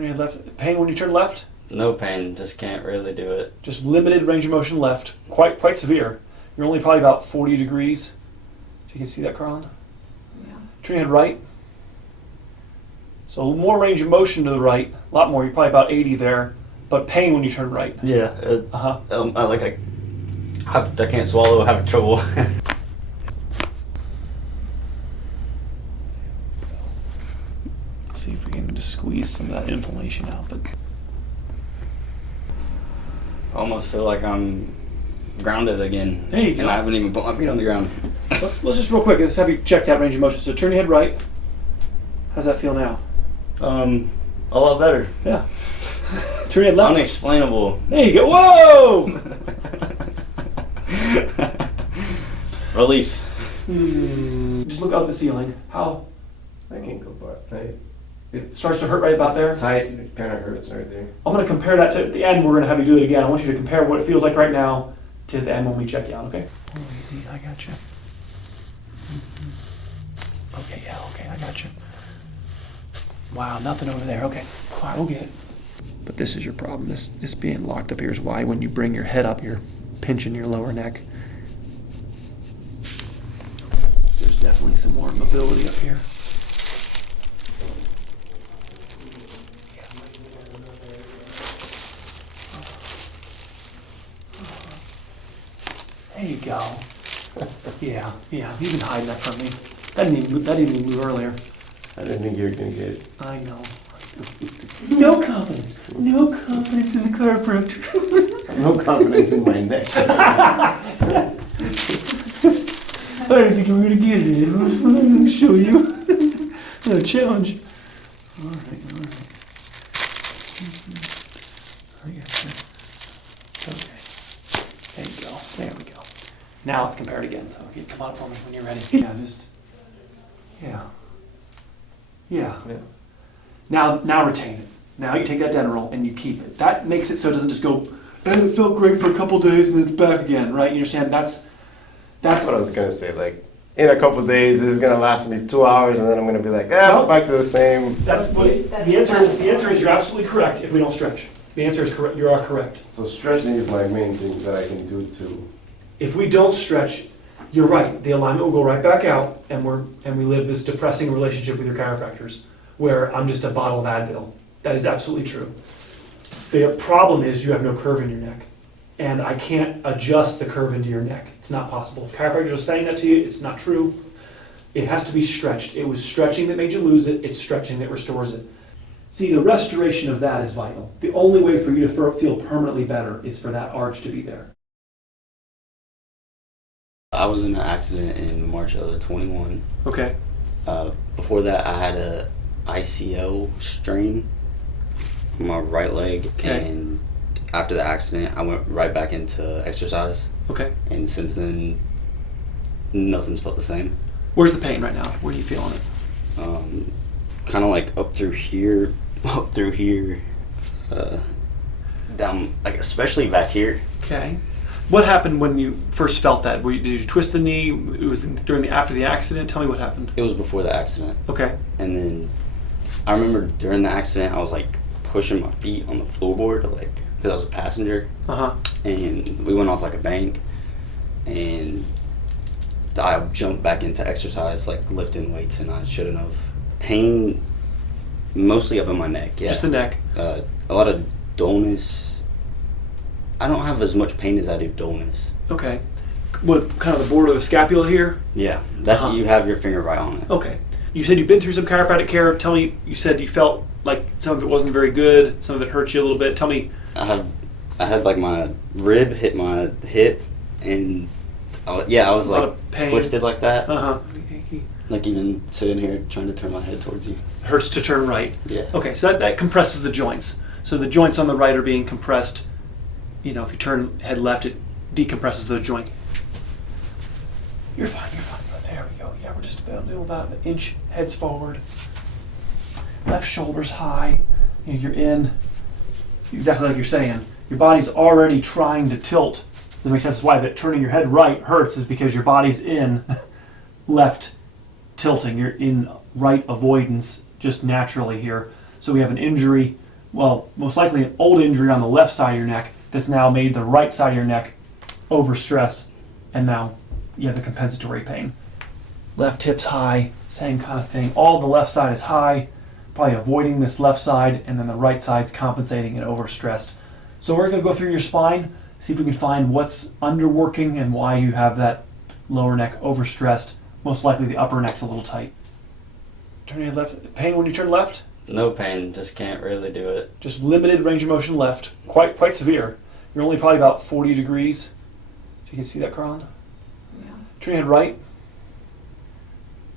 Turn your head left. Pain when you turn left? No pain, just can't really do it. Just limited range of motion left. Quite severe. You're only probably about 40 degrees. If you can see that, Carlin. Yeah. Turn your head right. So more range of motion to the right. A lot more. You're probably about 80 there. But pain when you turn right. Yeah. I can't swallow. I have trouble. See if we can just squeeze some of that inflammation out. But I almost feel like I'm grounded again. There you go. And I haven't even put my feet on the ground. let's just real quick. Let's have you check that range of motion. So turn your head right. How's that feel now? A lot better. Yeah. Turn your head left. Unexplainable. There you go. Whoa! Relief. Just look up at the ceiling. How? I can't go far. It starts to hurt right about there. It's tight. It kind of hurts right there. I'm going to compare that to the end. We're going to have you do it again. I want you to compare what it feels like right now to the end when we check you out, okay? Oh, easy. I got you. Okay, yeah, okay, I got you. Wow, nothing over there. Okay, all right, we'll get it. But this is your problem. This being locked up here is why when you bring your head up, you're pinching your lower neck. There's definitely some more mobility up here. There you go. Yeah. You've been hiding that from me. That didn't even move earlier. I didn't think you were going to get it. I know. No confidence. No confidence in the chiropractor. No confidence in my neck. I didn't think you were going to get it. I'm going to show you. A challenge. All right. I got you. Okay. There you go. There we go. Now let's compare it again. So you come on for me when you're ready. Yeah. Now retain it. Now you take that Denerol and you keep it. That makes it so it doesn't just go, and it felt great for a couple days and then it's back again, right? You understand? That's what I was going to say. Like, in a couple this is going to last me 2 hours and then I'm going to be like, I'm back to the same. That's what the answer is you're absolutely correct if we don't stretch. The answer is correct. You are correct. So stretching is my main thing that I can do too. If we don't stretch, you're right. The alignment will go right back out, and we live this depressing relationship with your chiropractors, where I'm just a bottle of Advil. That is absolutely true. The problem is you have no curve in your neck, and I can't adjust the curve into your neck. It's not possible. If chiropractors are saying that to you, it's not true. It has to be stretched. It was stretching that made you lose it. It's stretching that restores it. See, the restoration of that is vital. The only way for you to feel permanently better is for that arch to be there. I was in an accident in March of 21. Okay. Before that, I had a ICL strain on my right leg, okay. And after the accident, I went right back into exercise. Okay. And since then, nothing's felt the same. Where's the pain right now? Where are you feeling it? Kind of like up through here, down, like especially back here. Okay. What happened when you first felt that? Did you twist the knee? It was after the accident? Tell me what happened. It was before the accident. Okay. And then I remember during the accident, I was like pushing my feet on the floorboard, like because I was a passenger. And we went off like a bank, and I jumped back into exercise, like lifting weights, and I shouldn't have. Pain mostly up in my neck. Yeah. Just the neck. A lot of dullness. I don't have as much pain as I do dullness. Okay. What, kind of the border of the scapula here? Yeah, that's you have your finger right on it. Okay. You said you've been through some chiropractic care. Tell me, you said you felt like some of it wasn't very good, some of it hurt you a little bit. Tell me. I had like my rib hit my hip, and I was like twisted like that. Like even sitting here trying to turn my head towards you. Hurts to turn right. Yeah. Okay, so that compresses the joints. So the joints on the right are being compressed. You know, if you turn head left, it decompresses those joints. You're fine. There we go. Yeah, we're just about an inch heads forward. Left shoulder's high. You're in, exactly like you're saying. Your body's already trying to tilt. That makes sense. That's why that turning your head right hurts, is because your body's in left tilting. You're in right avoidance just naturally here. So we have an injury well, most likely an old injury on the left side of your neck that's now made the right side of your neck overstress, and now you have the compensatory pain. Left hip's high, same kind of thing. All the left side is high, probably avoiding this left side, and then the right side's compensating and overstressed. So we're going to go through your spine, see if we can find what's underworking and why you have that lower neck overstressed. Most likely the upper neck's a little tight. Turn your left. Pain when you turn left? No pain, just can't really do it. Just limited range of motion left. Quite severe. You're only probably about 40 degrees. If you can see that, Carlin. Yeah. Turn your head right.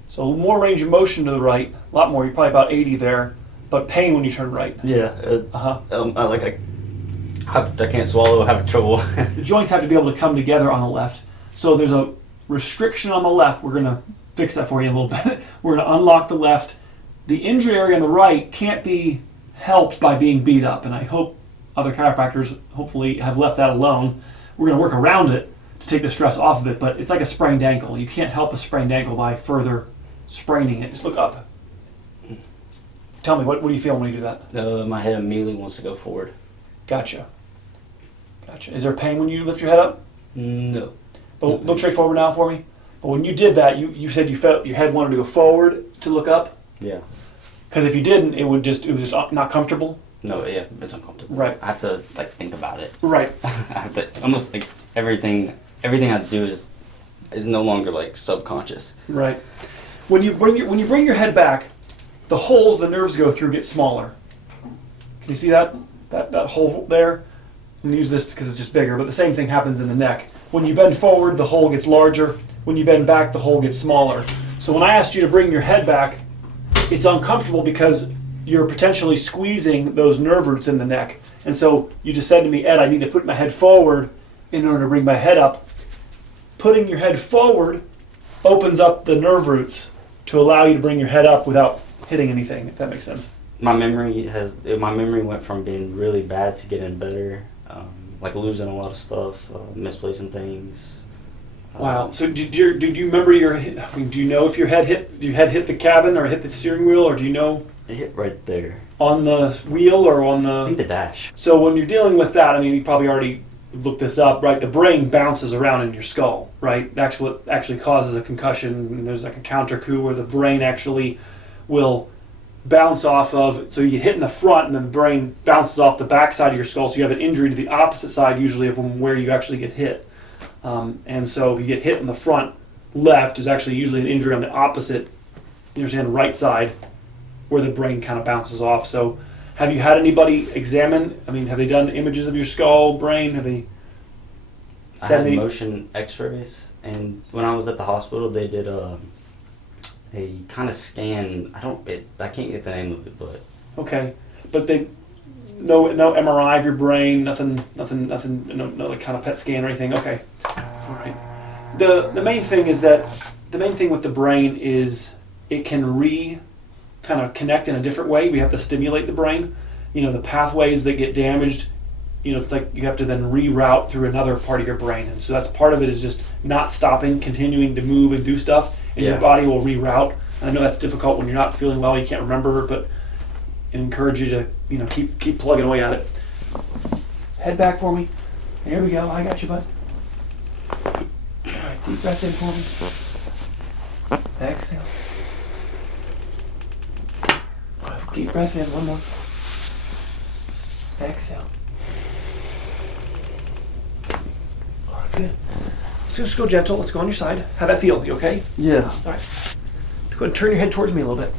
So more range of motion to the right. A lot more. You're probably about 80 there. But pain when you turn right. Yeah. Uh-huh. I can't swallow, have trouble. The joints have to be able to come together on the left. So there's a restriction on the left. We're going to fix that for you a little bit. We're going to unlock the left. The injury area on the right can't be helped by being beat up, and I hope other chiropractors hopefully have left that alone. We're going to work around it to take the stress off of it, but it's like a sprained ankle. You can't help a sprained ankle by further spraining it. Just look up. Tell me, what do you feel when you do that? My head immediately wants to go forward. Gotcha. Is there pain when you lift your head up? No. But look straight forward now for me. But when you did that, you said you felt your head wanted to go forward to look up? Yeah. Because if you didn't, it was just not comfortable. No, yeah, it's uncomfortable. Right. I have to think about it. Right. I have to almost everything I do is no longer subconscious. Right. When you bring your head back, the holes the nerves go through get smaller. Can you see that hole there? I'm gonna use this because it's just bigger, but the same thing happens in the neck. When you bend forward, the hole gets larger. When you bend back, the hole gets smaller. So when I asked you to bring your head back, it's uncomfortable because you're potentially squeezing those nerve roots in the neck. And so you just said to me, Ed, I need to put my head forward in order to bring my head up. Putting your head forward opens up the nerve roots to allow you to bring your head up without hitting anything, if that makes sense. My memory went from being really bad to getting better, like losing a lot of stuff, misplacing things. Wow. So did you remember do you know if your head hit the cabin or hit the steering wheel, or do you know? It hit right there. On the wheel or on I think the... the dash. So when you're dealing with that, I mean, you probably already looked this up, right? The brain bounces around in your skull, right? It actually causes a concussion, and there's like a counter coup where the brain actually will bounce off of, so you get hit in the front and then the brain bounces off the back side of your skull, so you have an injury to the opposite side usually of where you actually get hit. And so if you get hit in the front left, is actually usually an injury on the opposite, you understand, right side, where the brain kind of bounces off. So have you had anybody examine, I mean, have they done images of your skull, brain? Have they I had motion x-rays, and when I was at the hospital, they did a kind of scan. I can't get the name of it, but... Okay, but no MRI of your brain, nothing, no like kind of PET scan or anything. Okay, all right. The main thing with the brain is it can kind of connect in a different way. We have to stimulate the brain. The pathways that get damaged, it's like you have to then reroute through another part of your brain. And so that's part of it, is just not stopping, continuing to move and do stuff, and your body will reroute. And I know that's difficult when you're not feeling well, you can't remember, but I encourage you to keep plugging away at it. Head back for me. There we go. I got you, bud. All right, deep breath in for me. Exhale. All right, deep breath in. One more. Exhale. All right, good. Let's just go gentle. Let's go on your side. How'd that feel? You okay? Yeah. All right. Go ahead and turn your head towards me a little bit.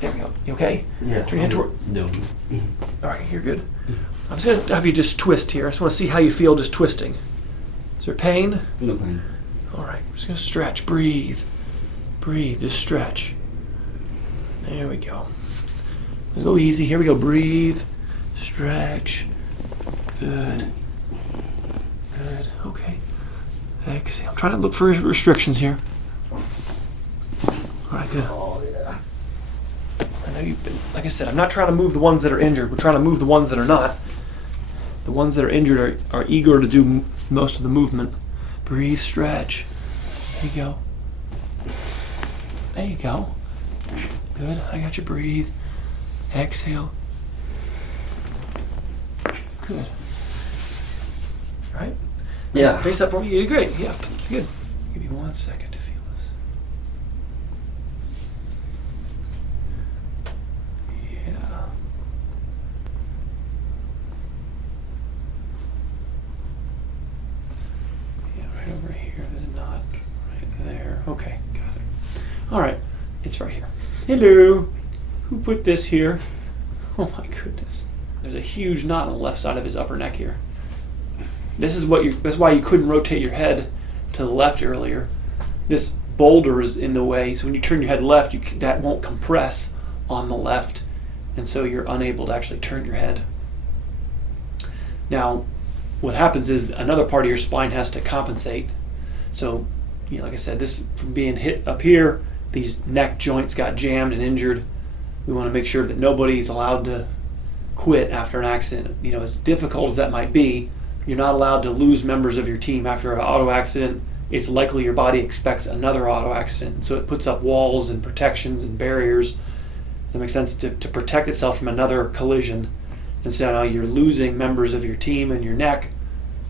There we go. You okay? Yeah. Turn your head toward... No. All right, you're good. I'm just going to have you just twist here. I just want to see how you feel just twisting. Is there pain? No pain. All right, I'm just going to stretch. Breathe. Breathe. Just stretch. There we go. Go easy. Here we go. Breathe. Stretch. Good. Good. Okay. Exhale. I'm trying to look for restrictions here. All right, good. Oh, yeah. I know you've been, like I said, I'm not trying to move the ones that are injured. We're trying to move the ones that are not. The ones that are injured are eager to do most of the movement. Breathe, stretch. There you go. There you go. Good. I got you. Breathe. Exhale. Good. Right? Yeah. Face up for me. You did great. Yeah. Good. Give me 1 second to feel this. Yeah. Yeah, right over here. There's a knot right there. Okay, got it. All right. It's right here. Hello. Who put this here? Oh my goodness. There's a huge knot on the left side of his upper neck here. That's why you couldn't rotate your head to the left earlier. This boulder is in the way, so when you turn your head left, that won't compress on the left, and so you're unable to actually turn your head. Now, what happens is another part of your spine has to compensate. So, like I said, this from being hit up here, these neck joints got jammed and injured. We want to make sure that nobody's allowed to quit after an accident. As difficult as that might be, you're not allowed to lose members of your team after an auto accident. It's likely your body expects another auto accident, so it puts up walls and protections and barriers. Does that make sense? To protect itself from another collision. And so now you're losing members of your team and your neck.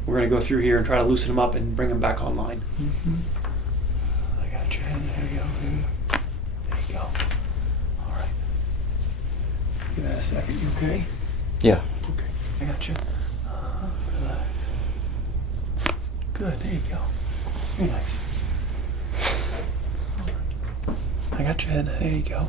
We're going to go through here and try to loosen them up and bring them back online. Mm-hmm. I got your hand. There you go. There you go. All right. Give that a second. You okay? Yeah. Okay. I got you. Good, there you go. Very nice. I got your head. There you go.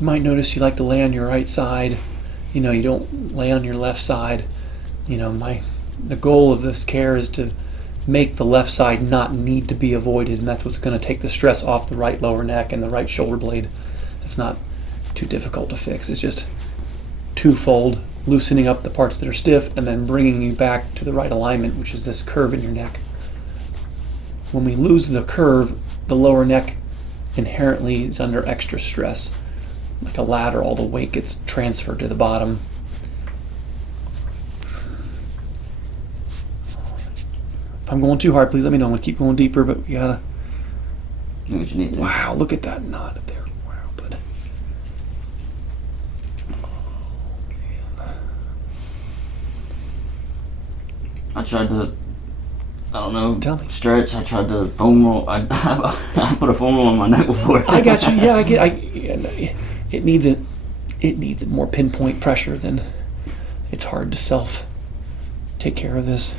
You might notice you like to lay on your right side. You don't lay on your left side. The goal of this care is to make the left side not need to be avoided, and that's what's going to take the stress off the right lower neck and the right shoulder blade. It's not too difficult to fix. It's just twofold, loosening up the parts that are stiff and then bringing you back to the right alignment, which is this curve in your neck. When we lose the curve, the lower neck inherently is under extra stress. Like a ladder, all the weight gets transferred to the bottom. If I'm going too hard, please let me know. I'm going to keep going deeper, but you gotta... Do what you need to. Wow, look at that knot up there. Wow, bud. I tried to, Tell me. stretch. I tried to foam roll. I put a foam roll on my neck before. I got you. Yeah, it needs more pinpoint pressure than it's hard to take care of this.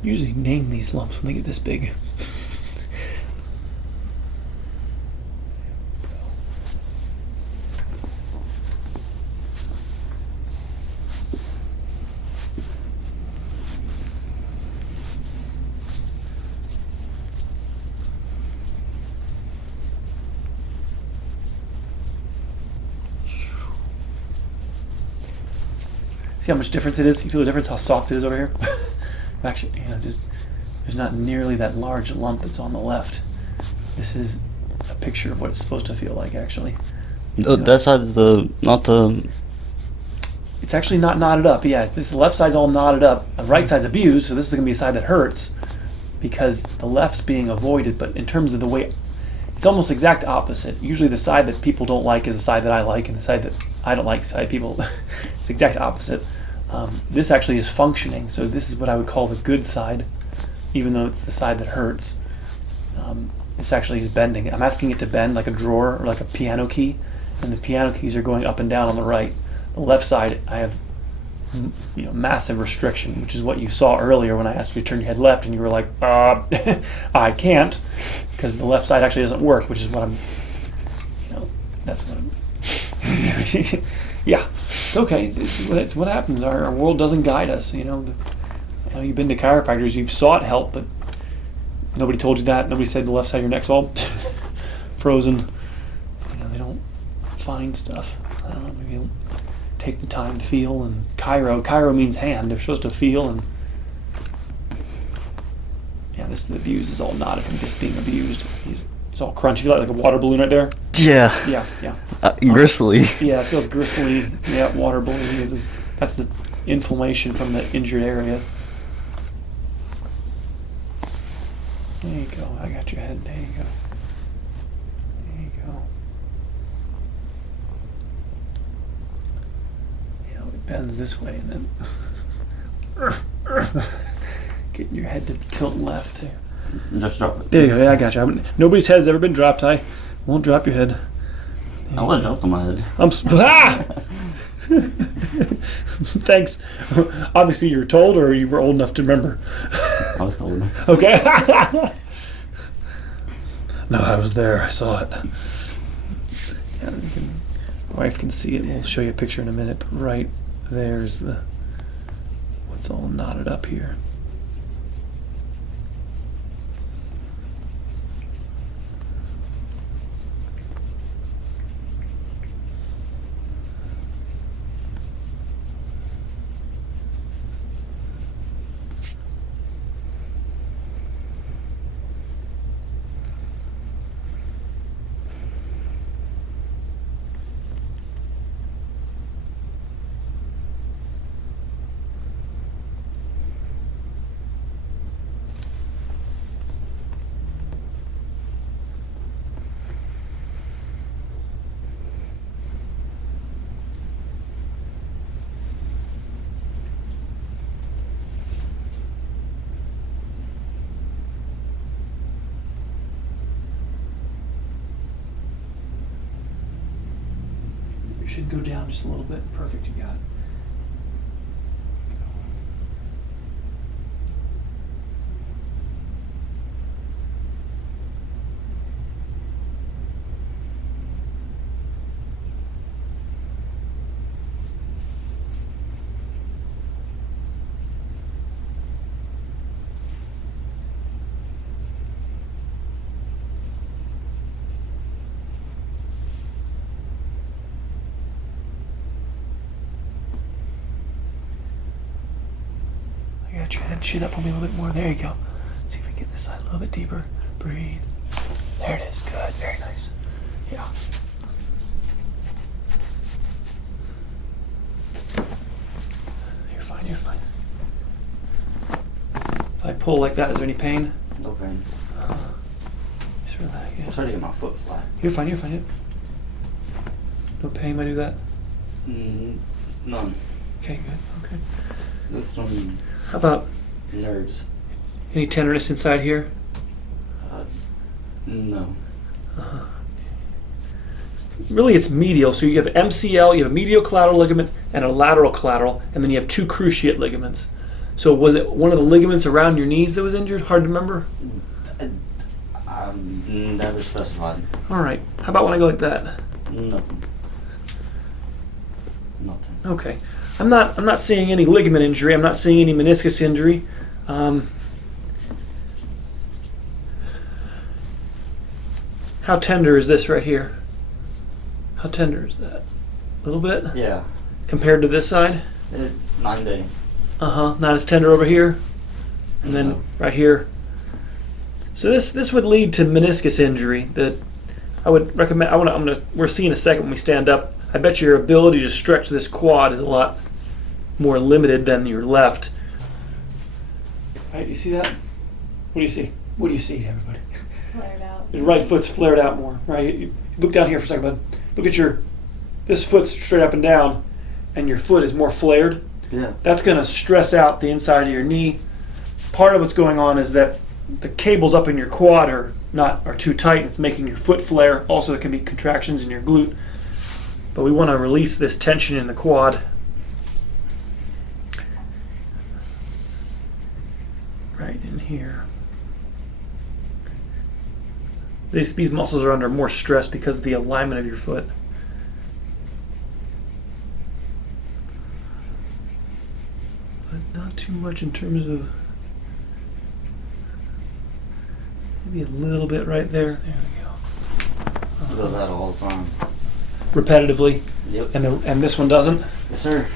Usually name these lumps when they get this big. See how much difference it is? You feel the difference how soft it is over here? Actually, there's not nearly that large lump that's on the left. This is a picture of what it's supposed to feel like, actually. That side's not the... It's actually not knotted up. Yeah, the left side's all knotted up. The right side's abused, so this is going to be a side that hurts because the left's being avoided. But in terms of the way, it's almost exact opposite. Usually the side that people don't like is the side that I like, and the side that I don't like, it's the exact opposite. This actually is functioning, so this is what I would call the good side, even though it's the side that hurts. This actually is bending. I'm asking it to bend like a drawer or like a piano key, and the piano keys are going up and down on the right. The left side, I have massive restriction, which is what you saw earlier when I asked you to turn your head left, and you were like, I can't, because the left side actually doesn't work, which is what I'm, that's what I'm, yeah. It's okay. It's what happens. Our world doesn't guide us. You've been to chiropractors. You've sought help, but nobody told you that. Nobody said the left side of your neck's all frozen. They don't find stuff. I don't know. Maybe they don't take the time to feel. And chiro means hand. They're supposed to feel. And yeah, this is abused. Is all knotted from just being abused. He's all crunchy, like a water balloon right there. Yeah. Yeah. Gristly. Yeah, it feels gristly. Yeah, water balloon is That's the inflammation from the injured area. There you go. I got your head. There you go. There you go. You know, it bends this way and then getting your head to tilt left here. Just drop it. There you go. Yeah, I got you. Nobody's head's ever been dropped. I won't drop your head. I was dropped on my head. Thanks. Obviously, you were told, or you were old enough to remember. I was told. Okay. No, I was there. I saw it. Yeah, my wife can see it. We'll show you a picture in a minute. But right there's what's all knotted up here. Should go down just a little bit. Perfect, you got it. Got your head chin up for me a little bit more. There you go. See if we can get this side a little bit deeper. Breathe. There it is. Good. Very nice. Yeah. You're fine. You're fine. If I pull like that, is there any pain? No pain. Just relax. Yeah. I'm trying to get my foot flat. You're fine. You're fine. Yep. No pain when I do that? None. Okay, good. Okay. That's from How about nerves. any tenderness inside here? No. Uh-huh. Really, it's medial. So you have MCL, you have a medial collateral ligament and a lateral collateral, and then you have two cruciate ligaments. So was it one of the ligaments around your knees that was injured? Hard to remember? Never specified. All right. How about when I go like that? Nothing. Okay. I'm not seeing any ligament injury. I'm not seeing any meniscus injury. How tender is this right here? How tender is that? A little bit? Yeah. Compared to this side? 9 day. Uh-huh. Not as tender over here? And then No. right here. So this would lead to meniscus injury that I would recommend. We're seeing a second when we stand up. I bet your ability to stretch this quad is a lot more limited than your left. Right, you see that? What do you see? What do you see, everybody? Flared out. Your right foot's flared out more, right? You look down here for a second, bud. Look at this foot's straight up and down, and your foot is more flared. Yeah. That's going to stress out the inside of your knee. Part of what's going on is that the cables up in your quad are too tight. It's making your foot flare. Also, there can be contractions in your glute. But we want to release this tension in the quad. Right in here. These muscles are under more stress because of the alignment of your foot. But not too much in terms of, maybe a little bit right there. There we go. It does that all the time. Repetitively. Yep. And this one doesn't? Yes, sir.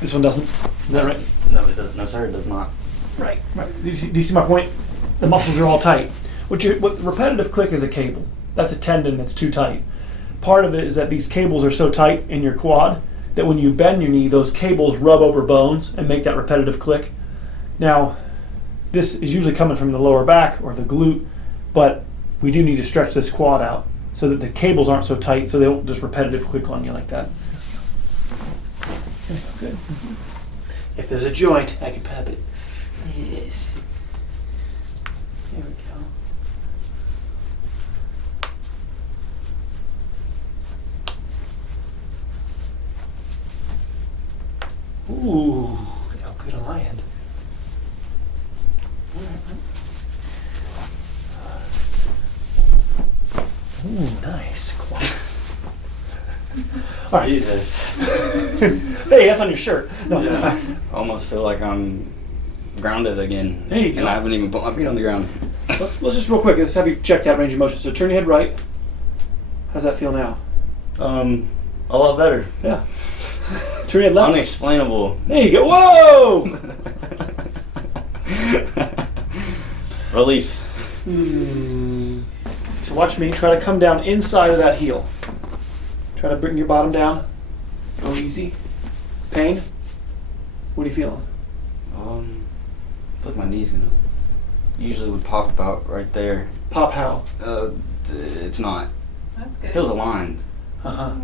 This one doesn't? Is that right? No, it does. No, sir, it does not. Right. Do you see my point? The muscles are all tight. What repetitive click is a cable. That's a tendon that's too tight. Part of it is that these cables are so tight in your quad that when you bend your knee, those cables rub over bones and make that repetitive click. Now, this is usually coming from the lower back or the glute, but we do need to stretch this quad out so that the cables aren't so tight so they don't just repetitive click on you like that. Good. If there's a joint, I can pop it. Yes. There we go. Ooh, look how good on my end. Ooh, nice. All right. Jesus. Hey, that's on your shirt. No. Yeah. I almost feel like I'm grounded again. There you go. And I haven't even put my feet on the ground. Let's just real quick, let's have you check that range of motion. So turn your head right. How's that feel now? A lot better. Yeah. Turn your head left. Unexplainable. There you go. Whoa! Relief. So watch me. Try to come down inside of that heel. Try to bring your bottom down. Go easy. Pain? What are you feeling? I feel like my knee's gonna usually would pop about right there. Pop how? It's not. That's good. It feels aligned. Uh-huh.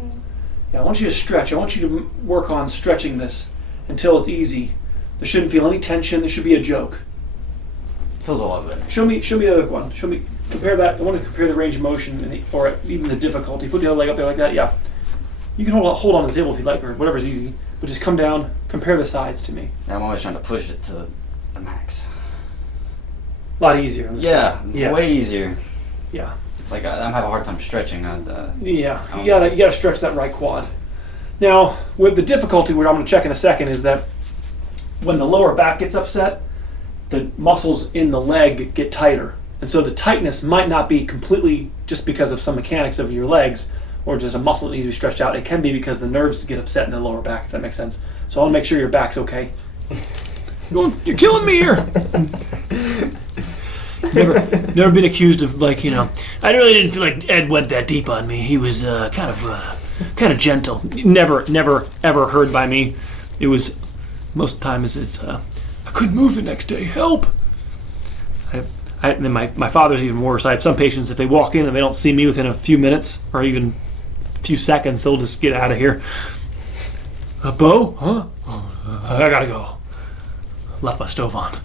Yeah, I want you to stretch. I want you to work on stretching this until it's easy. There shouldn't feel any tension. There should be a joke. It feels a lot better. Show me the other one. Compare that. I want to compare the range of motion or even the difficulty. Put the other leg up there like that. Yeah. You can hold on to the table if you like, or whatever's easy. But just come down. Compare the sides to me. I'm always trying to push it to the max. A lot easier. On this side. Yeah, way easier. Yeah. Like I'm having a hard time stretching. Yeah. You gotta stretch that right quad. Now, with the difficulty, which I'm going to check in a second, is that when the lower back gets upset, the muscles in the leg get tighter. And so the tightness might not be completely just because of some mechanics of your legs or just a muscle that needs to be stretched out. It can be because the nerves get upset in the lower back, if that makes sense. So I want to make sure your back's okay. You're killing me here. Never been accused of, like, I really didn't feel like Ed went that deep on me. He was kind of gentle. Never ever heard by me. It was most of the time it's I couldn't move the next day. Help. And then my father's even worse. I have some patients, if they walk in and they don't see me within a few minutes or even a few seconds, they'll just get out of here. Bo? Huh? I gotta go. Left my stove on.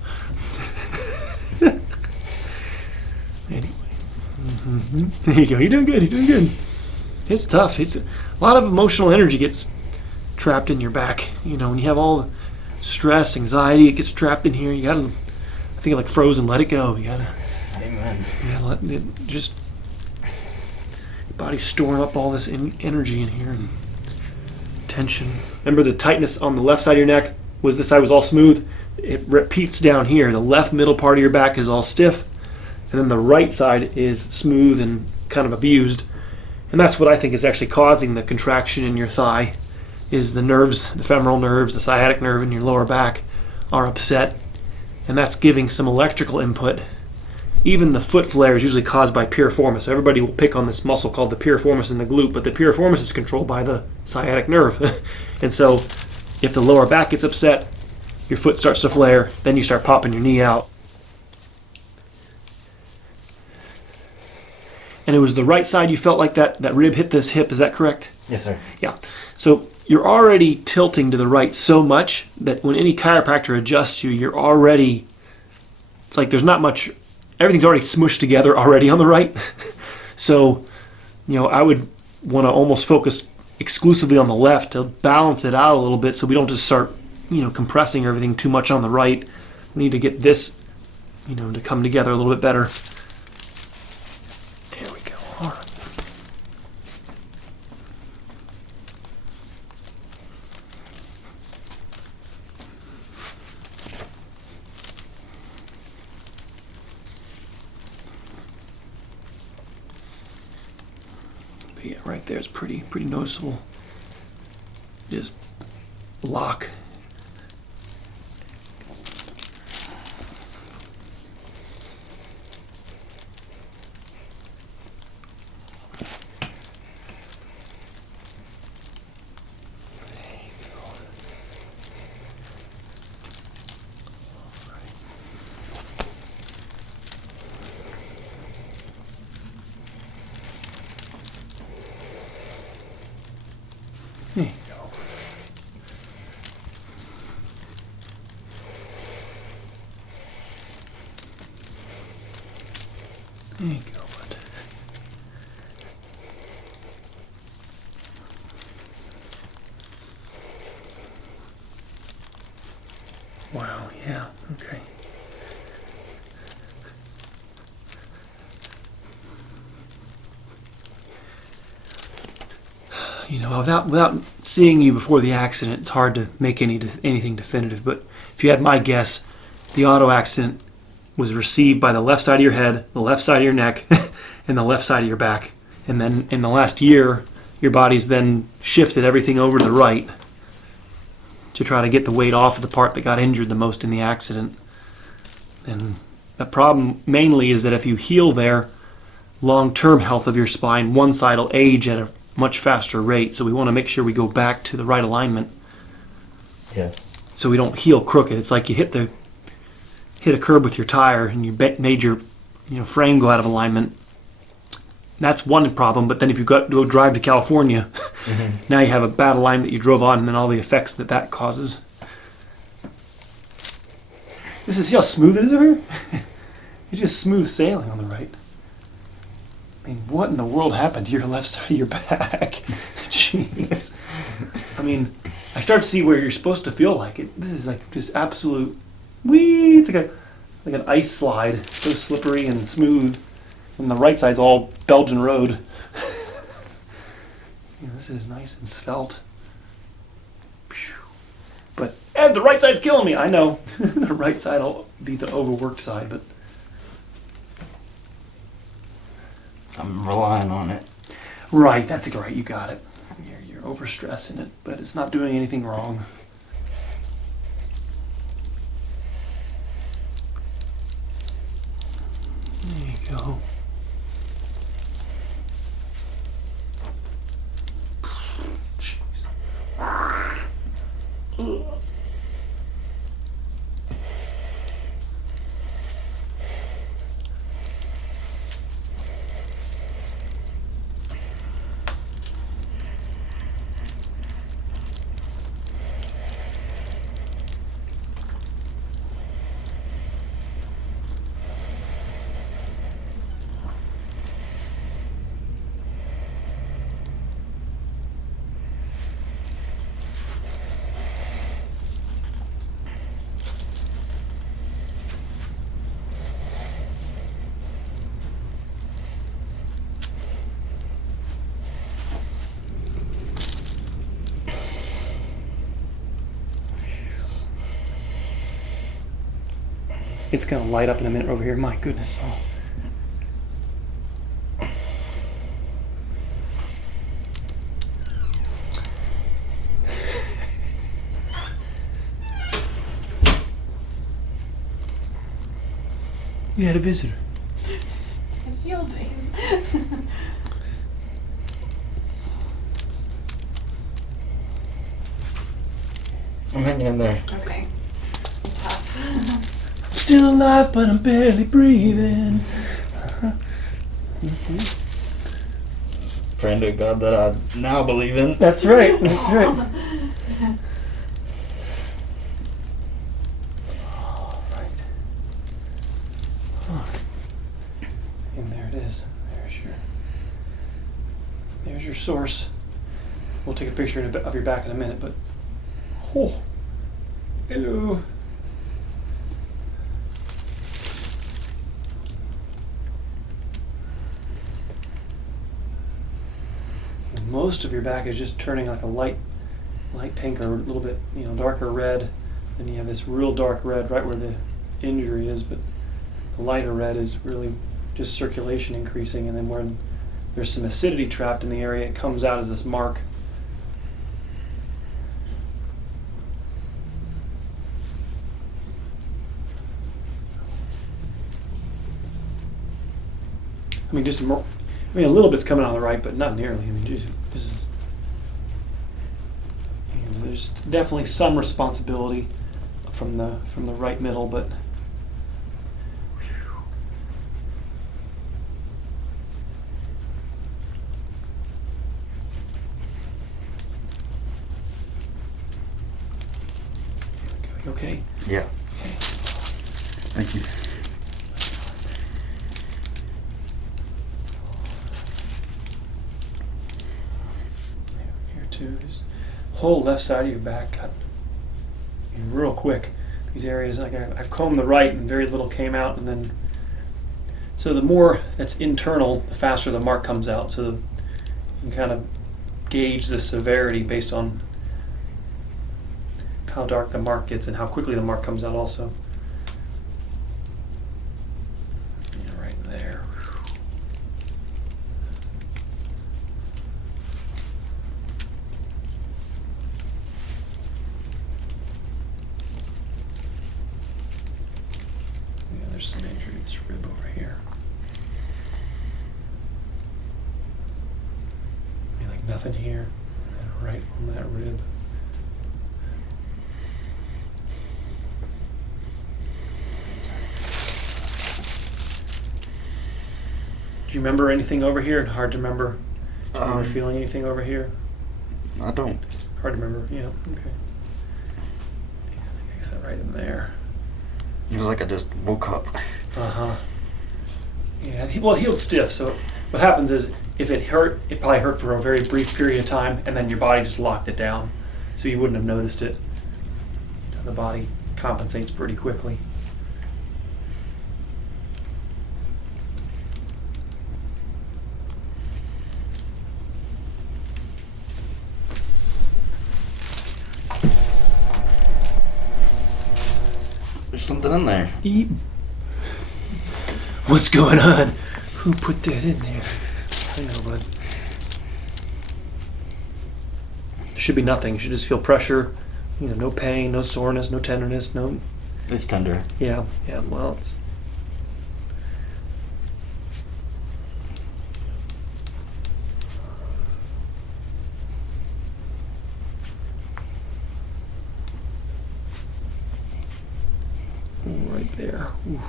Anyway. There you go. You're doing good. It's tough. It's a lot of emotional energy gets trapped in your back. When you have all the stress, anxiety, it gets trapped in here. You gotta think like Frozen, let it go. You gotta. Amen. Yeah, let it just. Your body's storing up all this energy in here and tension. Remember the tightness on the left side of your neck this side was all smooth. It repeats down here. The left middle part of your back is all stiff, and then the right side is smooth and kind of abused. And that's what I think is actually causing the contraction in your thigh. Is the nerves, the femoral nerves, the sciatic nerve in your lower back are upset, and that's giving some electrical input. Even the foot flare is usually caused by piriformis. Everybody will pick on this muscle called the piriformis in the glute, but the piriformis is controlled by the sciatic nerve. And so if the lower back gets upset, your foot starts to flare, then you start popping your knee out. And it was the right side you felt like that rib hit this hip, is that correct? Yes, sir. Yeah. So you're already tilting to the right so much that when any chiropractor adjusts you, it's like there's not much, everything's already smushed together already on the right. So, I would want to almost focus exclusively on the left to balance it out a little bit so we don't just start, compressing everything too much on the right. We need to get this, to come together a little bit better. There we go. All right. But yeah, right there is pretty noticeable. Just lock. There you go. There you go, bud. Wow, yeah, okay. You know, without seeing you before the accident, it's hard to make anything definitive. But if you had my guess, the auto accident was received by the left side of your head, the left side of your neck, and the left side of your back. And then in the last year, your body's then shifted everything over to the right to try to get the weight off of the part that got injured the most in the accident. And the problem mainly is that if you heal there, long-term health of your spine, one side will age at a much faster rate. So we want to make sure we go back to the right alignment. Yeah. So we don't heal crooked. It's like you hit a curb with your tire and you made your frame go out of alignment. That's one problem. But then if you go drive to California, now you have a bad alignment you drove on, and then all the effects that causes. See how smooth it is over here? It's just smooth sailing on the right. I mean, what in the world happened to your left side of your back? Jeez. I mean, I start to see where you're supposed to feel like it. This is like just absolute wee. It's like an ice slide. It's so slippery and smooth. And the right side's all Belgian road. This is nice and svelte. But Ed, the right side's killing me. I know. The right side will be the overworked side, but I'm relying on it. right, that's great. You got it. You're overstressing it, but it's not doing anything wrong. There you go. Jeez. Ugh. It's going to light up in a minute over here. My goodness. We had a visitor. Field days. I'm hanging in there. Okay. Tough. Still alive, but I'm barely breathing. Praying to God that I now believe in. That's right. That's right. All right. And there it is. There's your source. We'll take a picture of your back in a minute, but oh, hello. Most of your back is just turning like a light pink or a little bit, darker red. Then you have this real dark red right where the injury is, but the lighter red is really just circulation increasing, and then when there's some acidity trapped in the area, it comes out as this mark. I mean, a little bit's coming out on the right, but not nearly. I mean, geez, this is. There's definitely some responsibility from the right middle, but. You okay? Yeah. Okay. Thank you. Here too. Just whole left side of your back got real quick. These areas, like I combed the right and very little came out, and then so the more that's internal, the faster the mark comes out. So you can kind of gauge the severity based on how dark the mark gets and how quickly the mark comes out also. Yeah, right there. Yeah, there's some injury to this rib over here. I mean, like nothing here, and right on that rib. Do you remember anything over here? Hard to remember. Remember feeling anything over here? I don't. Hard to remember. Yeah. Okay. Yeah, I guess that right in there. Feels like I just woke up. Yeah. Well, it healed stiff. So what happens is, if it hurt, it probably hurt for a very brief period of time, and then your body just locked it down, so you wouldn't have noticed it. The body compensates pretty quickly. There's something in there. Eep. What's going on? Who put that in there? I know, bud. Should be nothing. You should just feel pressure. You know, no pain, no soreness, no tenderness, no. It's tender. Yeah. Well, it's. Right there. Ooh.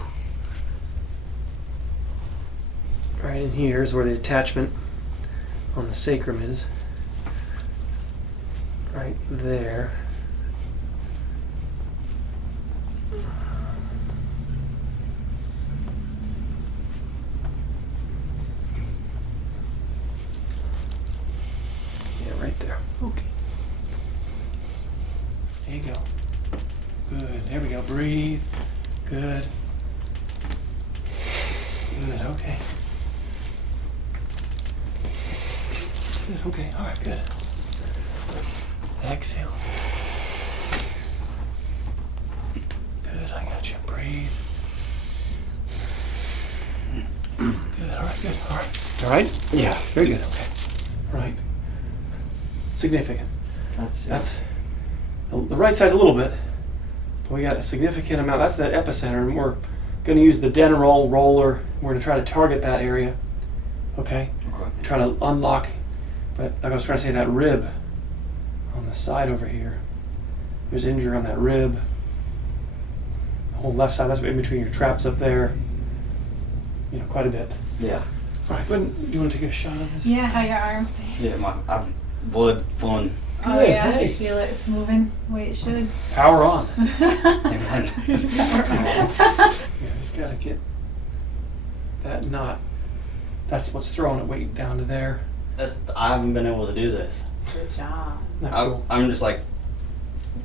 Right in here is where the attachment on the sacrum is. Right there. Yeah, right there. Okay. There you go. Good. There we go. Breathe. Good. Good. Okay. Good. Okay. All right. Good. Exhale. Good. I got you. Breathe. Good. All right. Good. All right. All right. Yeah. Very good. Okay. All right. Significant. That's the right side's a little bit. But we got a significant amount. That's that epicenter, and we're going to use the Denroll roller. We're going to try to target that area. Okay. Try to unlock. But like I was trying to say, that rib on the side over here. There's injury on that rib. The whole left side. That's in between your traps up there. You know, quite a bit. Yeah. All right. Do you want to take a shot of this? Yeah, how your arms? Yeah, my blood flowing. Oh Good, yeah, hey. I feel it moving the way it should. Power on. Amen. Yeah, just gotta get that knot. That's what's throwing it weight down to there. I haven't been able to do this. Good job. Not cool. I'm just like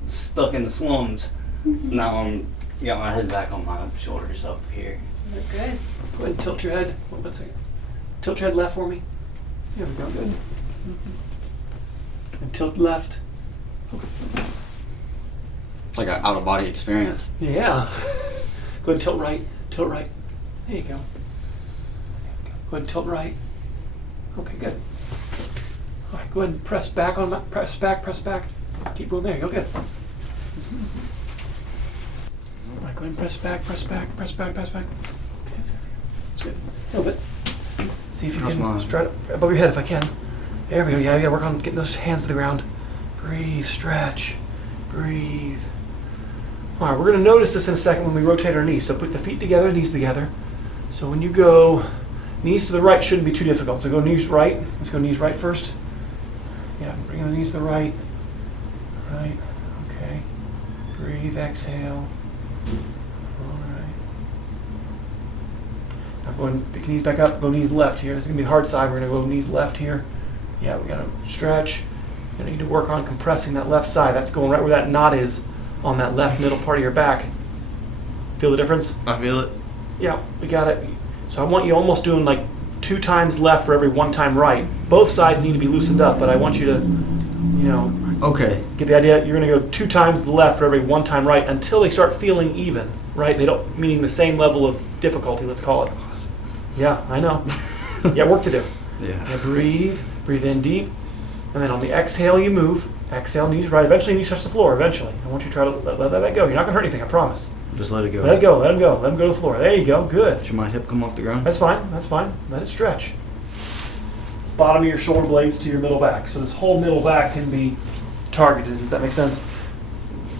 stuck in the slums. Now I'm got my head back on my shoulders up here. You look good. Go ahead and tilt your head. One second. Tilt your head left for me. There we go. Good. And tilt left. It's like an out of body experience. Yeah. Go ahead and tilt right. Tilt right. There you go. Go ahead and tilt right. Okay, good. All right, go ahead and press back on my, press back. Keep going there. You go. Good. All right, go ahead and press back. Okay, that's good. A little bit. See if you How's can mine? straight above your head if I can. There we go. Yeah, we gotta work on getting those hands to the ground. Breathe, stretch, breathe. All right, we're gonna notice this in a second when we rotate our knees. So put the feet together, knees together. So when you go knees to the right, shouldn't be too difficult. So go knees right. Let's go knees right first. Yeah, bring the knees to the right. Right. Okay. Breathe, exhale. All right. Now going, pick knees back up, go knees left here. This is gonna be the hard side. We're gonna go knees left here. Yeah, we gotta stretch. You're gonna need to work on compressing that left side. That's going right where that knot is on that left middle part of your back. Feel the difference? I feel it. Yeah, we got it. So I want you almost doing like 2 times left for every 1 time right. Both sides need to be loosened up, but I want you to, Okay. get the idea. You're gonna go 2 times the left for every 1 time right until they start feeling even, right? They don't, meaning the same level of difficulty, let's call it. Yeah, I know. Yeah, work to do. Yeah, breathe in deep. And then on the exhale, you move. Exhale, knees right. Eventually, knees touch the floor. Eventually. I want you to try to let that go. You're not going to hurt anything, I promise. Just let it go. Let it go. Let him go. Let him go to the floor. There you go. Good. Should my hip come off the ground? That's fine. That's fine. Let it stretch. Bottom of your shoulder blades to your middle back. So this whole middle back can be targeted. Does that make sense?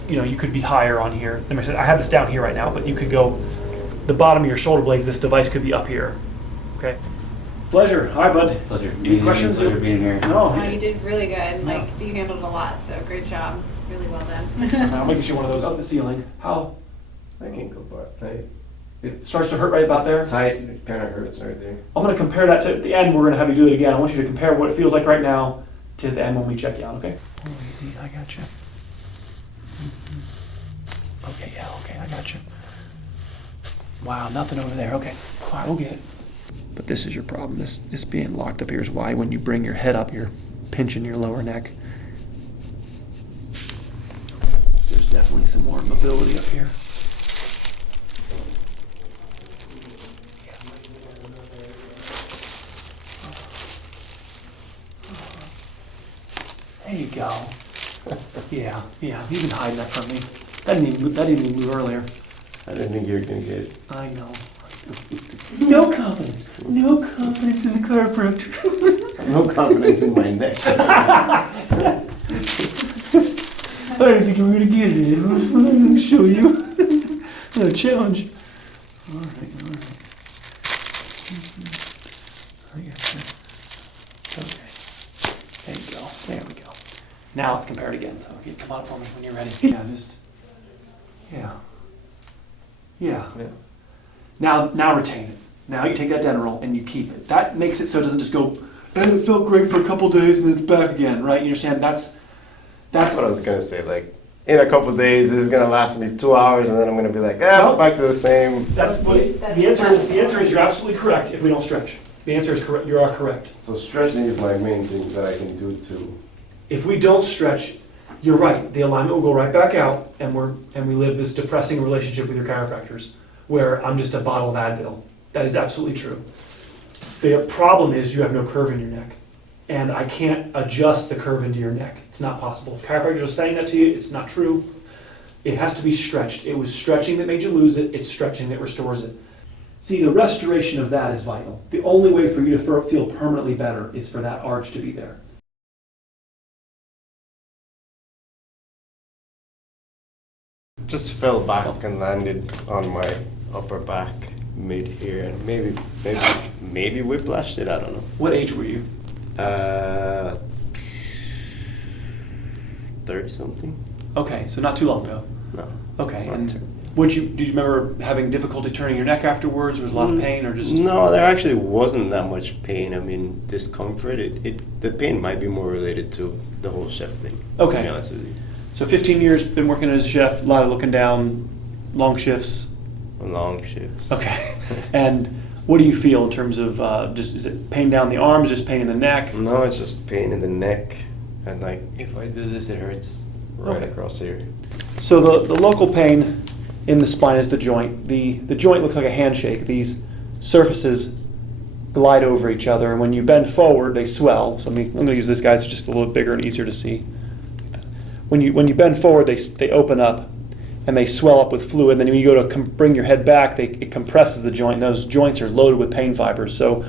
You could be higher on here. Does that make sense? I have this down here right now, but you could go the bottom of your shoulder blades. This device could be up here. Okay. Pleasure. Hi, bud. Pleasure. Any questions? Pleasure being here. No. Oh, you did really good. Yeah. You handled a lot, so great job. Really well done. I'm making sure one of those up the ceiling. How? I can't go far. It starts to hurt right about there. It's tight. It kind of hurts right there. I'm going to compare that to at the end. We're going to have you do it again. I want you to compare what it feels like right now to the end when we check you out, okay? Oh, easy. I got you. Okay, yeah, okay, I got you. Wow, nothing over there. Okay, all right, we'll get it. But this is your problem. This being locked up here is why when you bring your head up, you're pinching your lower neck. There's definitely some more mobility up here. There you go. Yeah, you've been hiding that from me. That didn't even move earlier. I didn't think you were going to get it. I know. No confidence. No confidence in the chiropractor. No confidence in my neck. I didn't think you were going to get it. I'm going to show you. A challenge. All right. I got you. Okay. There you go. There we go. Now let's compare it again. So you come out for me when you're ready. Yeah. Now retain it. Now you take that Denerol and you keep it. That makes it so it doesn't just go, and it felt great for a couple days and then it's back again, right? You understand? That's what I was going to say. Like, in a couple days, this is going to last me 2 hours, and then I'm going to be like, back to the same. That's what the answer is. You're absolutely correct. If we don't stretch, the answer is correct. You are correct. So stretching is my main thing that I can do too. If we don't stretch, you're right. The alignment will go right back out, and we live this depressing relationship with your chiropractors, where I'm just a bottle of Advil. That is absolutely true. The problem is you have no curve in your neck, and I can't adjust the curve into your neck. It's not possible. If chiropractors are saying that to you, it's not true. It has to be stretched. It was stretching that made you lose it. It's stretching that restores it. See, the restoration of that is vital. The only way for you to feel permanently better is for that arch to be there. Just fell back and landed on my upper back mid here, and maybe whiplashed it. I don't know. What age were you? 30 something. Okay, so not too long ago. No. Okay, not and too- did you remember having difficulty turning your neck afterwards? Was a lot of pain, or just? No, there actually wasn't that much pain. I mean, discomfort. The pain might be more related to the whole chef thing. Okay. To be honest with you. So 15 years, been working as a chef, a lot of looking down, long shifts. Long shifts. Okay. And what do you feel in terms of is it pain down the arms, just pain in the neck? No, it's just pain in the neck, and like if I do this, it hurts right Okay. across here. So the local pain in the spine is the joint. The joint looks like a handshake. These surfaces glide over each other, and when you bend forward, they swell. So I'm going to use this guy. It's just a little bigger and easier to see. When you bend forward, they open up and they swell up with fluid. And then when you go to bring your head back, it compresses the joint. And those joints are loaded with pain fibers. So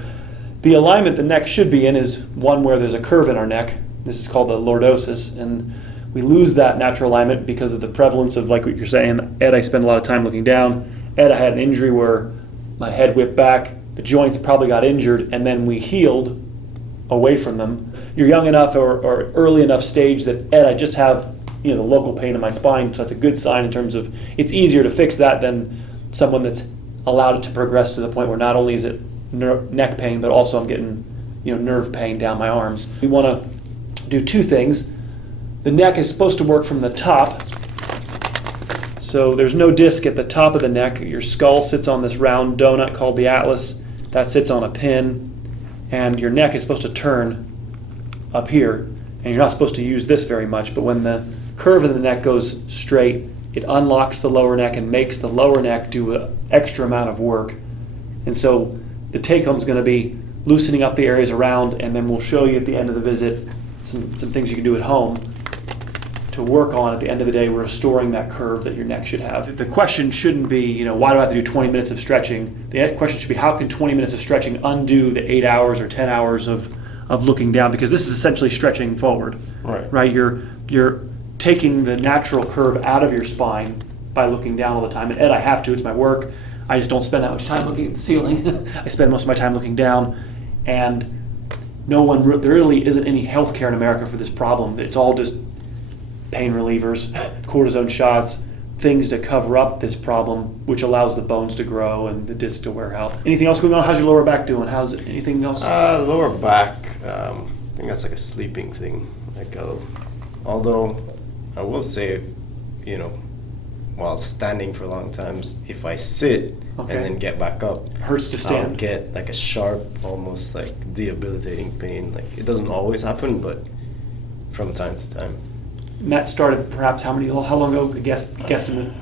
the alignment the neck should be in is one where there's a curve in our neck. This is called the lordosis, and we lose that natural alignment because of the prevalence of, like what you're saying, Ed, I spend a lot of time looking down. Ed, I had an injury where my head whipped back, the joints probably got injured, and then we healed away from them. You're young enough or early enough stage that, Ed, I just have the local pain in my spine, so that's a good sign in terms of it's easier to fix that than someone that's allowed it to progress to the point where not only is it neck pain, but also I'm getting nerve pain down my arms. We want to do two things. The neck is supposed to work from the top. So there's no disc at the top of the neck. Your skull sits on this round donut called the atlas. That sits on a pin. And your neck is supposed to turn up here. And you're not supposed to use this very much, but when the curve of the neck goes straight, it unlocks the lower neck and makes the lower neck do an extra amount of work. And so the take home is going to be loosening up the areas around, and then we'll show you at the end of the visit some things you can do at home to work on at the end of the day, restoring that curve that your neck should have. The question shouldn't be, why do I have to do 20 minutes of stretching? The question should be, how can 20 minutes of stretching undo the 8 hours or 10 hours of looking down? Because this is essentially stretching forward. Right? You're taking the natural curve out of your spine by looking down all the time. And Ed, I have to, it's my work. I just don't spend that much time looking at the ceiling. I spend most of my time looking down. And there really isn't any health care in America for this problem. It's all just pain relievers, cortisone shots, things to cover up this problem, which allows the bones to grow and the disc to wear out. Anything else going on? How's your lower back doing? How's anything else? Lower back, I think that's like a sleeping thing. Although I will say, while standing for long times, if I sit and then get back up, hurts to stand. I'll get like a sharp, almost like debilitating pain. Like it doesn't always happen, but from time to time. And that started perhaps how long ago? Guesstimate?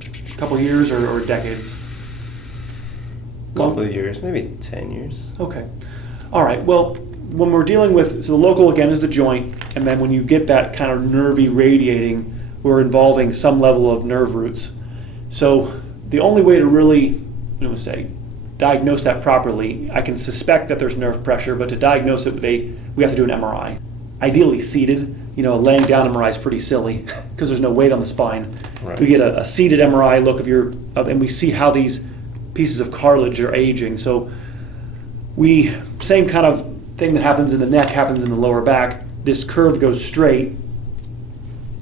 A couple of years or decades? Couple of years, maybe 10 years. Okay. All right. Well, when we're dealing with, so the local again is the joint, and then when you get that kind of nervy radiating, we're involving some level of nerve roots. So the only way to really, diagnose that properly, I can suspect that there's nerve pressure, but to diagnose it, we have to do an MRI. Ideally seated. Laying down MRI is pretty silly because there's no weight on the spine. Right. We get a seated MRI look and we see how these pieces of cartilage are aging. So same kind of thing that happens in the neck happens in the lower back. This curve goes straight,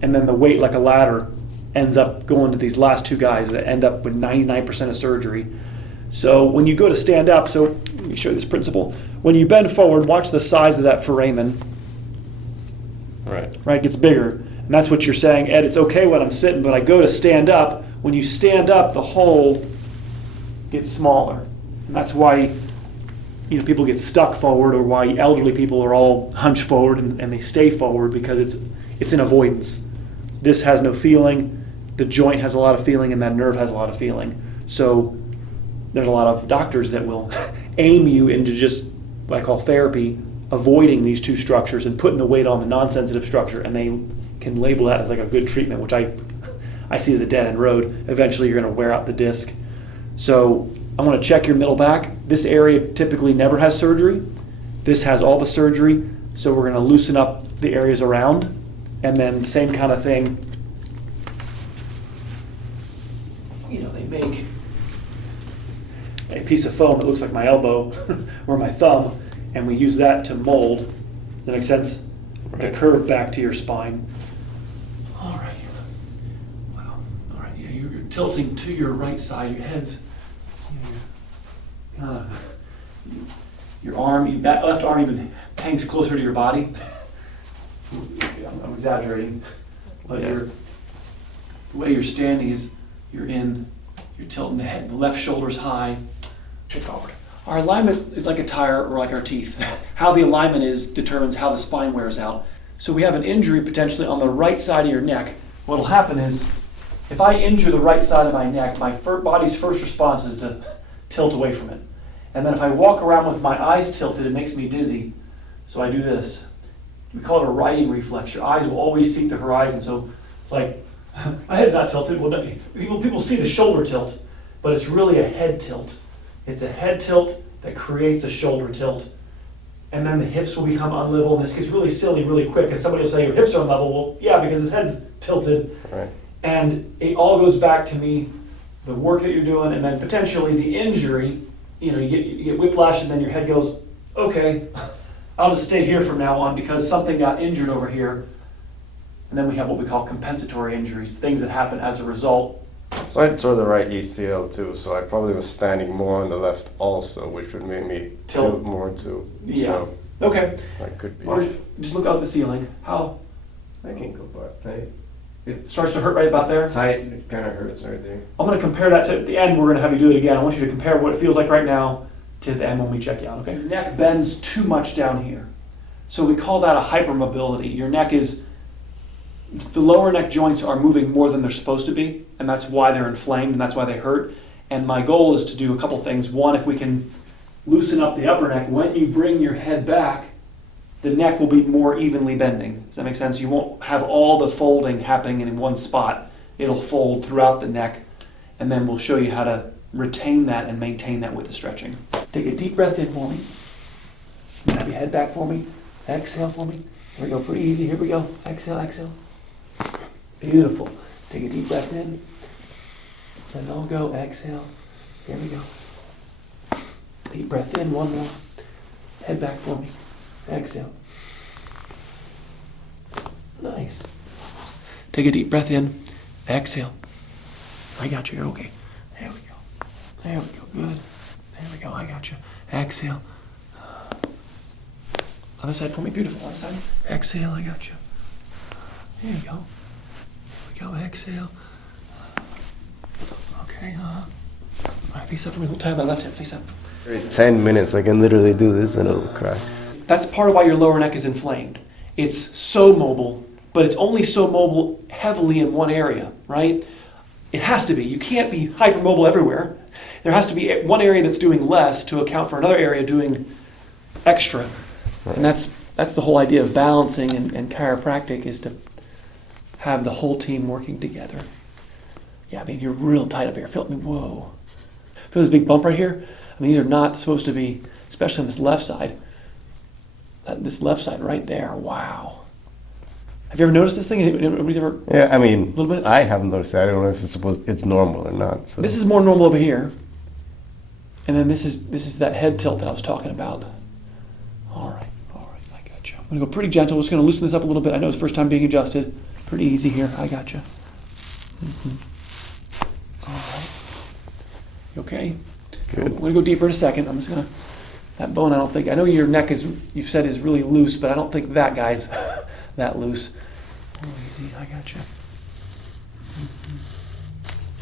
and then the weight, like a ladder, ends up going to these last two guys that end up with 99% of surgery. So when you go to stand up, so let me show you this principle. When you bend forward, watch the size of that foramen. Right, it gets bigger. And that's what you're saying, Ed, it's okay when I'm sitting, but I go to stand up. When you stand up, the hole gets smaller. And that's why people get stuck forward, or why elderly people are all hunched forward and they stay forward, because it's an avoidance. This has no feeling, the joint has a lot of feeling, and that nerve has a lot of feeling. So there's a lot of doctors that will aim you into just what I call therapy, avoiding these two structures and putting the weight on the non-sensitive structure, and they can label that as like a good treatment, which I see as a dead-end road. Eventually you're going to wear out the disc. So I want to check your middle back. This area typically never has surgery. This has all the surgery, so we're going to loosen up the areas around, and then same kind of thing. They make a piece of foam that looks like my elbow or my thumb, and we use that to mold. Does that make sense? Right. The curve back to your spine. All right. Wow. All right. Yeah, you're tilting to your right side. Your head's kind of your arm, that left arm even hangs closer to your body. I'm exaggerating, but the way you're standing is you're tilting the head. The left shoulder's high, straight forward. Our alignment is like a tire or like our teeth. How the alignment is determines how the spine wears out. So we have an injury potentially on the right side of your neck. What will happen is, if I injure the right side of my neck, my body's first response is to tilt away from it. And then if I walk around with my eyes tilted, it makes me dizzy. So I do this. We call it a writing reflex. Your eyes will always seek the horizon. So it's like, my head's not tilted. Well, people see the shoulder tilt, but it's really a head tilt. It's a head tilt that creates a shoulder tilt. And then the hips will become unlevel. And this gets really silly really quick, because somebody will say, your hips are unlevel. Well, yeah, because his head's tilted. Right. And it all goes back to the work that you're doing, and then potentially the injury. You get whiplash, and then your head goes, okay, I'll just stay here from now on because something got injured over here. And then we have what we call compensatory injuries, things that happen as a result. So I tore the right ACL too, so I probably was standing more on the left also, which would make me tilt more too. Yeah. So Okay. that could be. Or just look out the ceiling. How I can go back. it starts to hurt right about there? It's tight. It kind of hurts right there. I'm going to compare that to at the end. We're going to have you do it again. I want you to compare what it feels like right now to the end when we check you out. Okay. Your neck bends too much down here, so we call that a hypermobility. Your neck is the lower neck joints are moving more than they're supposed to be, and that's why they're inflamed and that's why they hurt. And my goal is to do a couple things. One, if we can loosen up the upper neck, when you bring your head back, the neck will be more evenly bending. Does that make sense? You won't have all the folding happening in one spot. It'll fold throughout the neck, and then we'll show you how to retain that and maintain that with the stretching. Take a deep breath in for me. Have your head back for me. Exhale for me. Here we go, pretty easy. Here we go. Exhale, exhale. Beautiful. Take a deep breath in. Then I'll go. Exhale. Here we go. Deep breath in. One more. Head back for me. Exhale. Nice. Take a deep breath in. Exhale. I got you. You're okay. There we go. There we go. Good. There we go. I got you. Exhale. Other side for me. Beautiful. Other side. Exhale. I got you. There you go. There we go. Exhale. Okay. All right. Face up for me. We'll tie my left hip. Face up. 10 minutes, I can literally do this and it'll crack. That's part of why your lower neck is inflamed. It's so mobile, but it's only so mobile heavily in one area, right? It has to be. You can't be hypermobile everywhere. There has to be one area that's doing less to account for another area doing extra. Right. And that's the whole idea of balancing and chiropractic, is to have the whole team working together. Yeah, I mean, you're real tight up here. Feel me? Whoa. Feel this big bump right here? I mean, these are not supposed to be, especially on this left side. This left side right there. Wow. Have you ever noticed this thing? Anybody ever? Yeah, I mean, a little bit. I haven't noticed it. I don't know if it's normal or not. So. This is more normal over here, and then this is that head tilt that I was talking about. All right, I got you. I'm gonna go pretty gentle. We're just gonna loosen this up a little bit. I know it's first time being adjusted. Pretty easy here. I got you. All right. You okay? Good. I'm gonna go deeper in a second. I'm just gonna. That bone, I know your neck is, you've said, is really loose, but I don't think that guy's that loose. Oh, easy, I got you.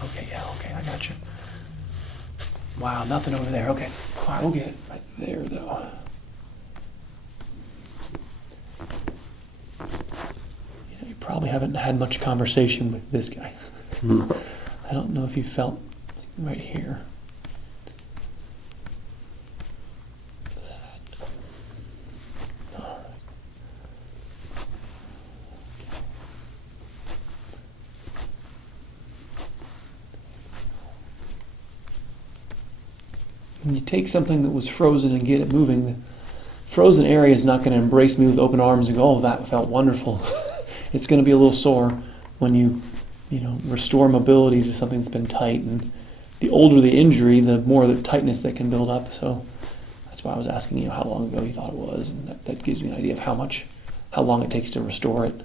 Okay, yeah, okay, I got you. Wow, nothing over there. Okay, all right, we'll get it right there, though. You probably haven't had much conversation with this guy. I don't know if you felt right here. When you take something that was frozen and get it moving, the frozen area is not going to embrace me with open arms and go, oh, that felt wonderful. It's going to be a little sore when you restore mobility to something that's been tight. And the older the injury, the more the tightness that can build up. So that's why I was asking you how long ago you thought it was, and that gives me an idea of how long it takes to restore it.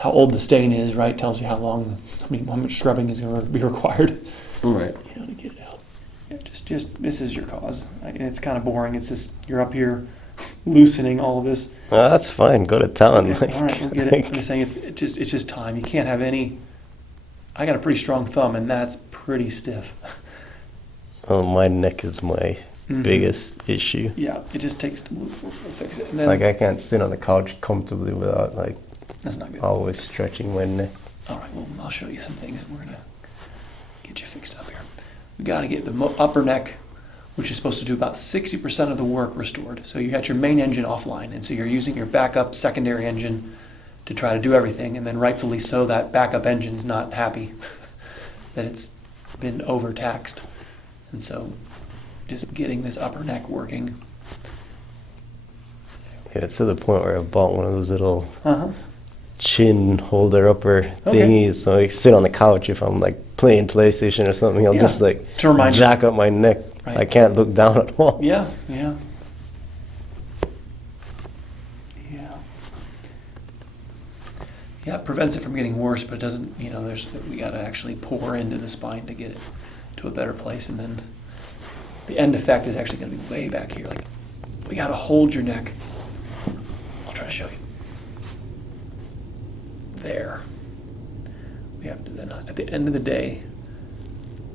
How old the stain is, right, tells you how much scrubbing is going to be required. Right. To get it out. Just this is your cause. And it's kind of boring. It's just you're up here loosening all of this. That's fine. Go to town. Okay, all right, we'll get it. I'm just saying it's just time. You can't have any. I got a pretty strong thumb, and that's pretty stiff. Oh, my neck is my biggest issue. Yeah, it just takes to move. We'll fix it. And then, I can't sit on the couch comfortably without that's not good. always stretching my neck. All right, well, I'll show you some things, and we're gonna get you fixed up here. We got to get the upper neck, which is supposed to do about 60% of the work, restored. So you got your main engine offline, and so you're using your backup secondary engine to try to do everything, and then rightfully so, that backup engine's not happy that it's been overtaxed. And so just getting this upper neck working. Yeah, it's to the point where I bought one of those little chin holder upper thingies, so I sit on the couch if I'm playing PlayStation or something. I'll just to remind jack up my neck. Right. I can't look down at all. Yeah. Yeah, it prevents it from getting worse, but it doesn't, we got to actually pour into the spine to get it to a better place. And then the end effect is actually going to be way back here. Like, we got to hold your neck. I'll try to show you. There. We have to then, at the end of the day,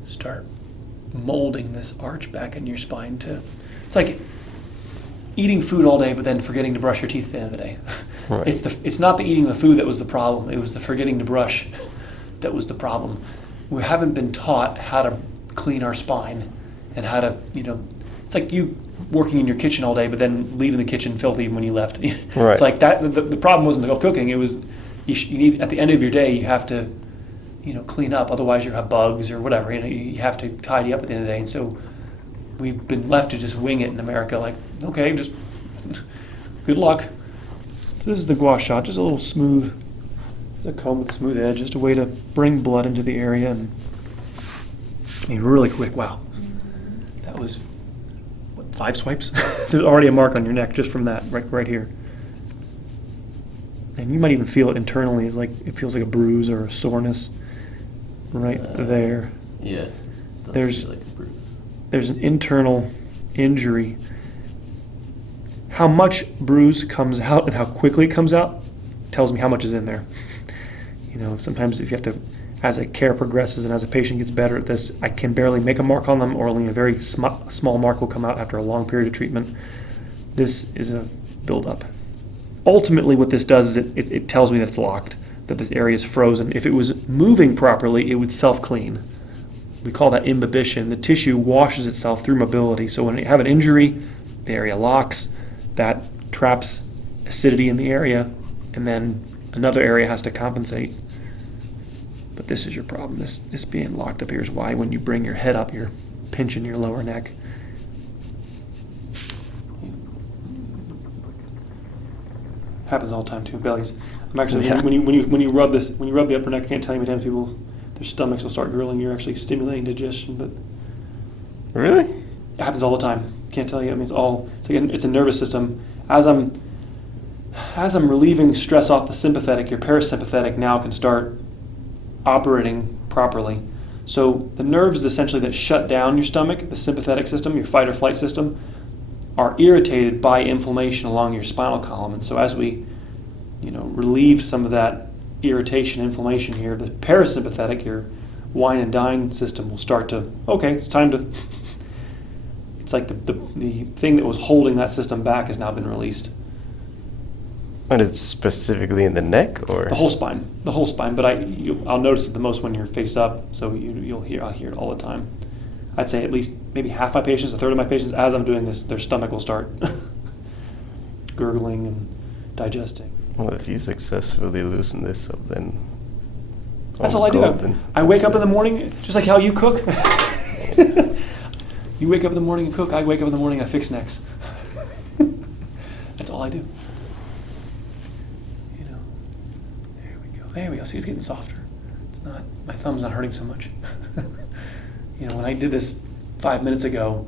start molding this arch back in your spine to, it's like eating food all day, but then forgetting to brush your teeth at the end of the day. Right. It's not the eating the food that was the problem. It was the forgetting to brush that was the problem. We haven't been taught how to clean our spine and how to, it's like you working in your kitchen all day, but then leaving the kitchen filthy when you left. Right. It's like that. The problem wasn't the cooking. It was you need, at the end of your day, you have to, clean up. Otherwise, you have bugs or whatever. You have to tidy up at the end of the day. And so we've been left to just wing it in America. Like, okay, just good luck. So this is the gua sha, just a little smooth, a comb with a smooth edge, just a way to bring blood into the area. And really quick, wow. That was, 5 swipes? There's already a mark on your neck just from that, right here. And you might even feel it internally. It's like, it feels like a bruise or a soreness right there. Yeah. There's Feel like a bruise. there's an internal injury. How much bruise comes out and how quickly it comes out tells me how much is in there. Sometimes if you have to, as a care progresses and as a patient gets better at this, I can barely make a mark on them, or only a very small mark will come out after a long period of treatment. This is a buildup. Ultimately, what this does is it tells me that it's locked, that this area is frozen. If it was moving properly, it would self-clean. We call that imbibition. The tissue washes itself through mobility. So when you have an injury, the area locks, that traps acidity in the area, and then another area has to compensate. But this is your problem. This being locked up here is why when you bring your head up, you're pinching your lower neck. Happens all the time too. Bellies. I'm actually when you rub this, when you rub the upper neck, I can't tell you how many times people, their stomachs will start gurgling. You're actually stimulating digestion. But Really? it happens all the time. Can't tell you. I mean, it's a nervous system. As I'm relieving stress off the sympathetic, your parasympathetic now can start operating properly. So the nerves essentially that shut down your stomach, the sympathetic system, your fight or flight system, are irritated by inflammation along your spinal column. And so as we, relieve some of that irritation, inflammation here, the parasympathetic, your wine and dine system will start to, okay, it's time to, it's like the thing that was holding that system back has now been released. And it's specifically in the neck, or? The whole spine, but I'll notice it the most when you're face up, so I'll hear it all the time. I'd say at least maybe half my patients, a third of my patients, as I'm doing this, their stomach will start gurgling and digesting. Well, if you successfully loosen this up, then That's all I do. I wake up in the morning, just like how you cook. You wake up in the morning and cook. I wake up in the morning and I fix necks. That's all I do. There we go. See, it's getting softer. It's not. My thumb's not hurting so much. When I did this 5 minutes ago,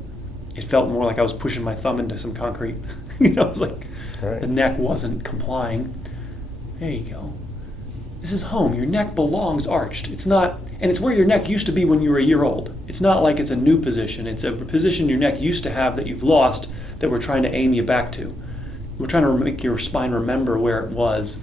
it felt more like I was pushing my thumb into some concrete. It was like the neck wasn't complying. There you go. This is home. Your neck belongs arched. It's not, and it's where your neck used to be when you were a year old. It's not like it's a new position. It's a position your neck used to have that you've lost that we're trying to aim you back to. We're trying to make your spine remember where it was.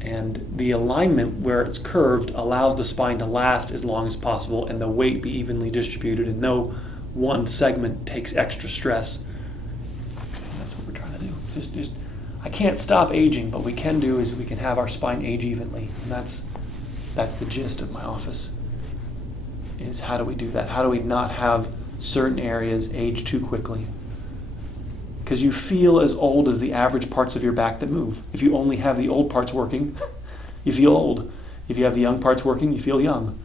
And the alignment where it's curved allows the spine to last as long as possible and the weight be evenly distributed and no one segment takes extra stress. And that's what we're trying to do. Just I can't stop aging, but we can do is we can have our spine age evenly. And that's the gist of my office. Is how do we do that? How do we not have certain areas age too quickly? Because you feel as old as the average parts of your back that move. If you only have the old parts working, you feel old. If you have the young parts working, you feel young.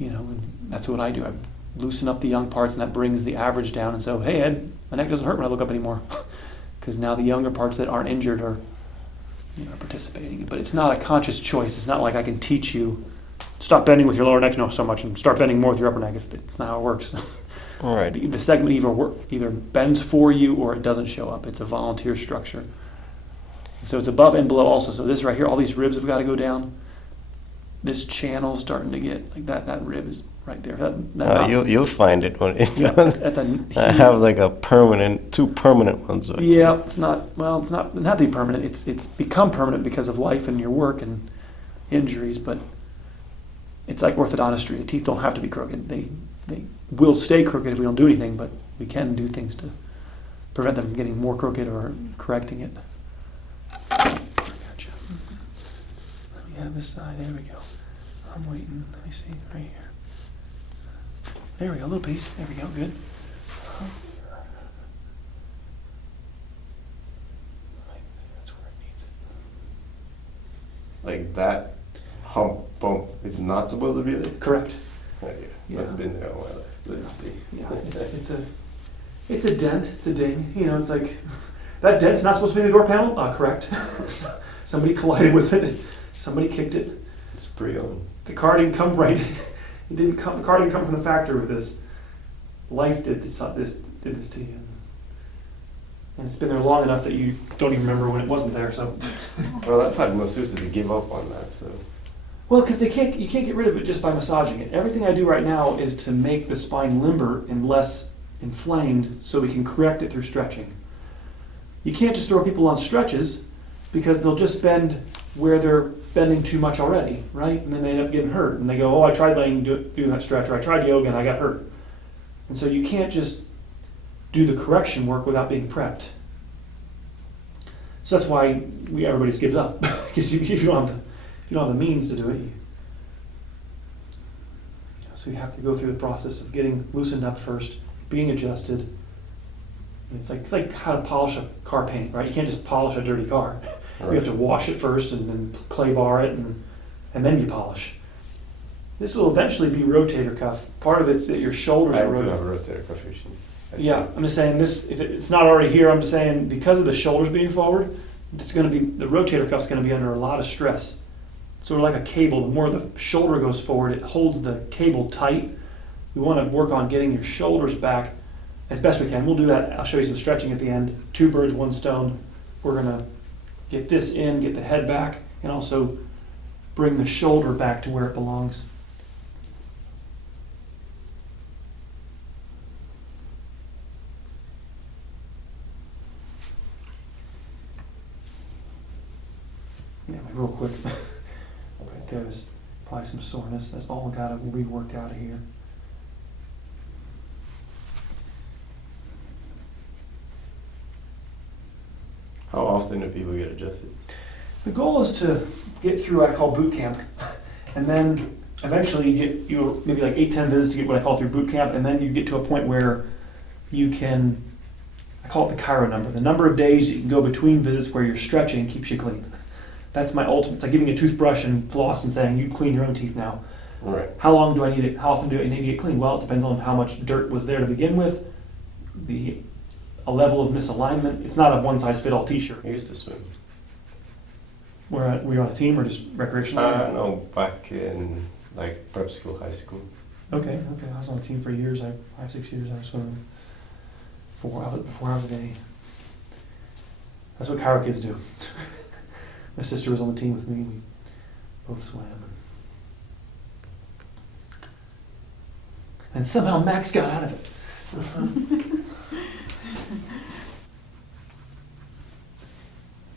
And that's what I do. I loosen up the young parts, and that brings the average down. And so, hey, Ed, my neck doesn't hurt when I look up anymore. Because now the younger parts that aren't injured are participating. But it's not a conscious choice. It's not like I can teach you, stop bending with your lower neck so much and start bending more with your upper neck. It's not how it works. All right. The segment either bends for you or it doesn't show up. It's a volunteer structure. So it's above and below also. So this right here, all these ribs have got to go down. This channel's starting to get like that. That rib is right there. You'll find it when Yeah, that's a I have like a permanent, 2 permanent ones. Right? Yeah, it's not the permanent. It's become permanent because of life and your work and injuries. But it's like orthodontistry. The teeth don't have to be crooked. They will stay crooked if we don't do anything. But we can do things to prevent them from getting more crooked or correcting it. Gotcha. Let me have this side. There we go. I'm waiting. Let me see right here. There we go. A little piece. There we go. Good. That's where it needs it. Like that hump bump is not supposed to be there? Correct. Oh, yeah. That's been there all my life. Let's see. Yeah, it's a dent. It's a ding. You know, it's like that dent's not supposed to be in the door panel. Correct. Somebody collided with it. Somebody kicked it. It's pre-owned. The car didn't come right. It didn't come. The car didn't come from the factory with this. Life did this to you, and it's been there long enough that you don't even remember when it wasn't there. So, Well, I've had masseuses to give up on that, so. well, because you can't get rid of it just by massaging it. Everything I do right now is to make the spine limber and less inflamed, so we can correct it through stretching. You can't just throw people on stretches because they'll just bend where they're bending too much already, right? And then they end up getting hurt. And they go, oh, I tried doing that stretch, or I tried yoga and I got hurt. And so you can't just do the correction work without being prepped. So that's why everybody just gives up. Because if you don't have the means to do it. So you have to go through the process of getting loosened up first, being adjusted. It's like how to polish a car paint, right? You can't just polish a dirty car. Right. You have to wash it first and then clay bar it and then you polish. This will eventually be rotator cuff. Part of it's that your shoulders are I do have a rotator cuff issue. Yeah, I'm just saying this, if it's not already here, I'm just saying because of the shoulders being forward, the rotator cuff's going to be under a lot of stress. Sort of like a cable. The more the shoulder goes forward, it holds the cable tight. We want to work on getting your shoulders back as best we can. We'll do that. I'll show you some stretching at the end. 2 birds, 1 stone. We're going to get this in, get the head back, and also bring the shoulder back to where it belongs. Yeah, real quick. Right there's probably some soreness. That's all got to be worked out of here. How often do people get adjusted? The goal is to get through what I call boot camp, and then eventually you get maybe like 8-10 visits to get what I call through boot camp, and then you get to a point where you can, I call it the Chiro number, the number of days you can go between visits where you're stretching keeps you clean. That's my ultimate. It's like giving a toothbrush and floss and saying you clean your own teeth now. Right. How long do I need it? How often do I need to get clean? Well, it depends on how much dirt was there to begin with, a level of misalignment. It's not a one-size-fit-all T-shirt. I used to swim. Were you on a team or just recreational? No, back in like prep school, high school. Okay. I was on a team for years. 5-6 years. I was swimming 4 hours a day. That's what Chiro kids do. My sister was on the team with me. We both swam. And somehow Max got out of it.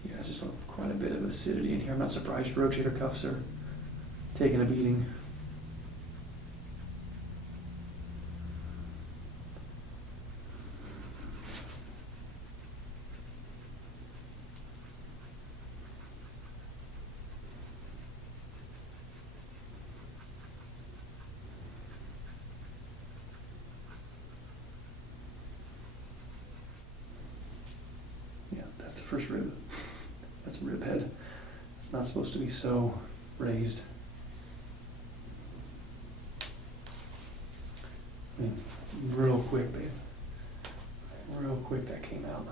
Yeah, just quite a bit of acidity in here. I'm not surprised your rotator cuffs are taking a beating. That's the first rib. That's a rib head. It's not supposed to be so raised. I mean, real quick, babe. Real quick that came out.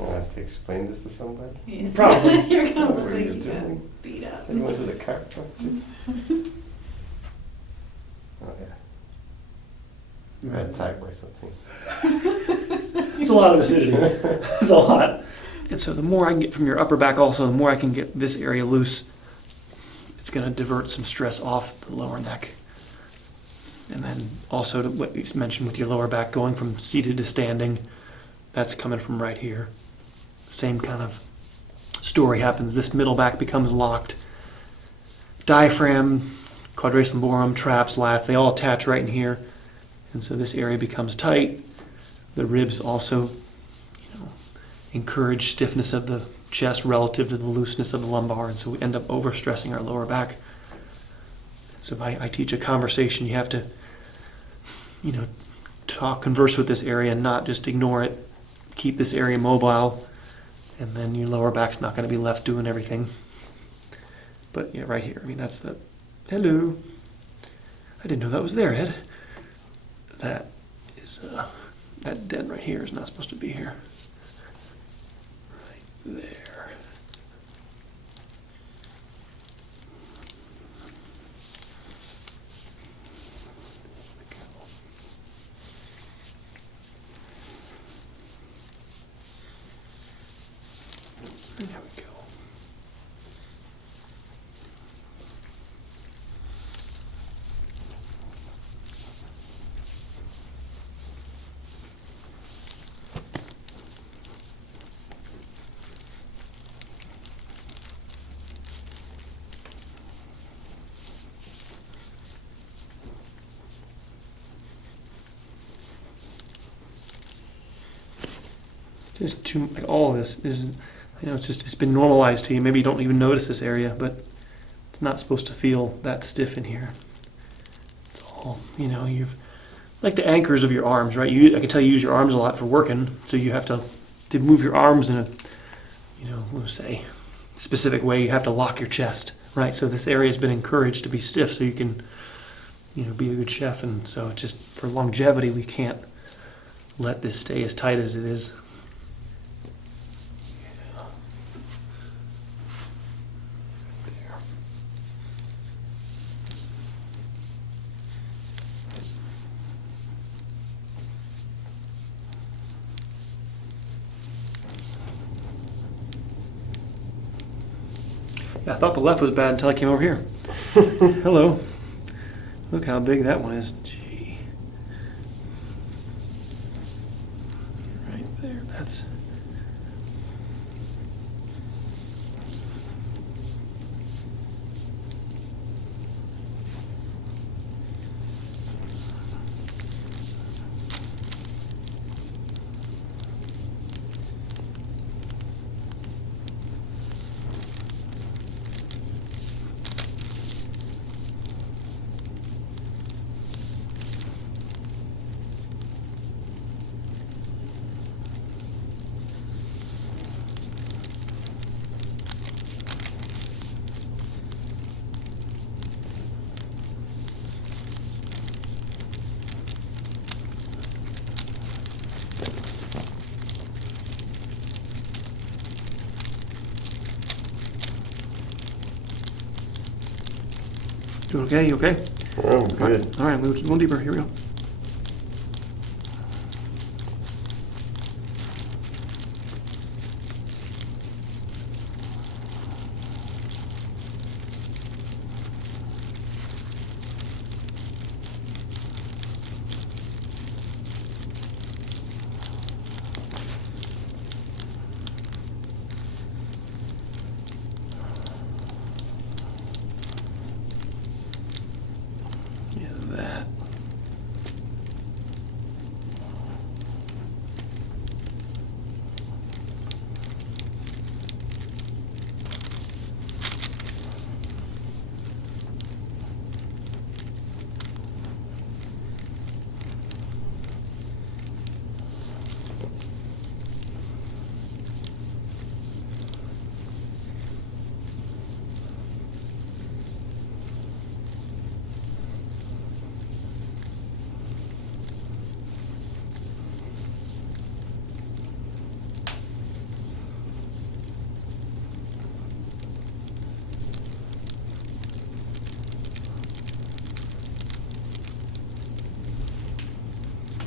I have to explain this to somebody. Yes. Probably. You're Oh, going what are you to doing? beat up. I went to the chiropractor. You got attacked by something. It's a lot of acidity. It's a lot. And so the more I can get from your upper back also, the more I can get this area loose, it's going to divert some stress off the lower neck. And then also to what you mentioned with your lower back going from seated to standing, that's coming from right here. Same kind of story happens. This middle back becomes locked. Diaphragm, quadratus lumborum, traps, lats, they all attach right in here. And so this area becomes tight. The ribs also, encourage stiffness of the chest relative to the looseness of the lumbar. And so we end up overstressing our lower back. So if I teach a conversation, you have to, converse with this area and not just ignore it. Keep this area mobile, and then your lower back's not going to be left doing everything. But yeah, right here, that's the, hello. I didn't know that was there, Ed. That is, that dent right here is not supposed to be here. Right there. There we go. Just too, like all of this is, it's been normalized to you. Maybe you don't even notice this area, but it's not supposed to feel that stiff in here. It's all, you've, like the anchors of your arms, right? I can tell you use your arms a lot for working, so you have to move your arms in a, we'll say, specific way. You have to lock your chest, right? So this area has been encouraged to be stiff so you can, be a good chef. And so just for longevity, we can't let this stay as tight as it is. I thought the left was bad until I came over here. Hello. Look how big that one is. Gee. Right there. That's... Doing okay? You okay? Oh, good. All right, we'll keep going deeper. Here we go.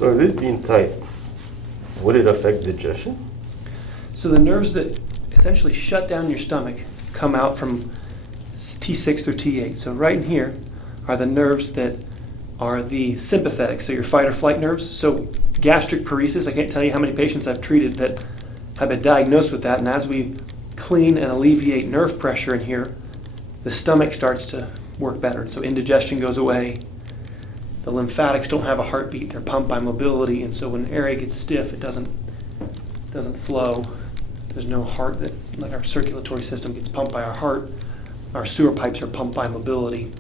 So this being tight, would it affect digestion? So the nerves that essentially shut down your stomach come out from T6 through T8. So right in here are the nerves that are the sympathetic, so your fight or flight nerves. So gastric paresis, I can't tell you how many patients I've treated that have been diagnosed with that, and as we clean and alleviate nerve pressure in here, the stomach starts to work better. So indigestion goes away. The lymphatics don't have a heartbeat, they're pumped by mobility, and so when the area gets stiff, it doesn't flow. There's no heart that, like our circulatory system gets pumped by our heart. Our sewer pipes are pumped by mobility.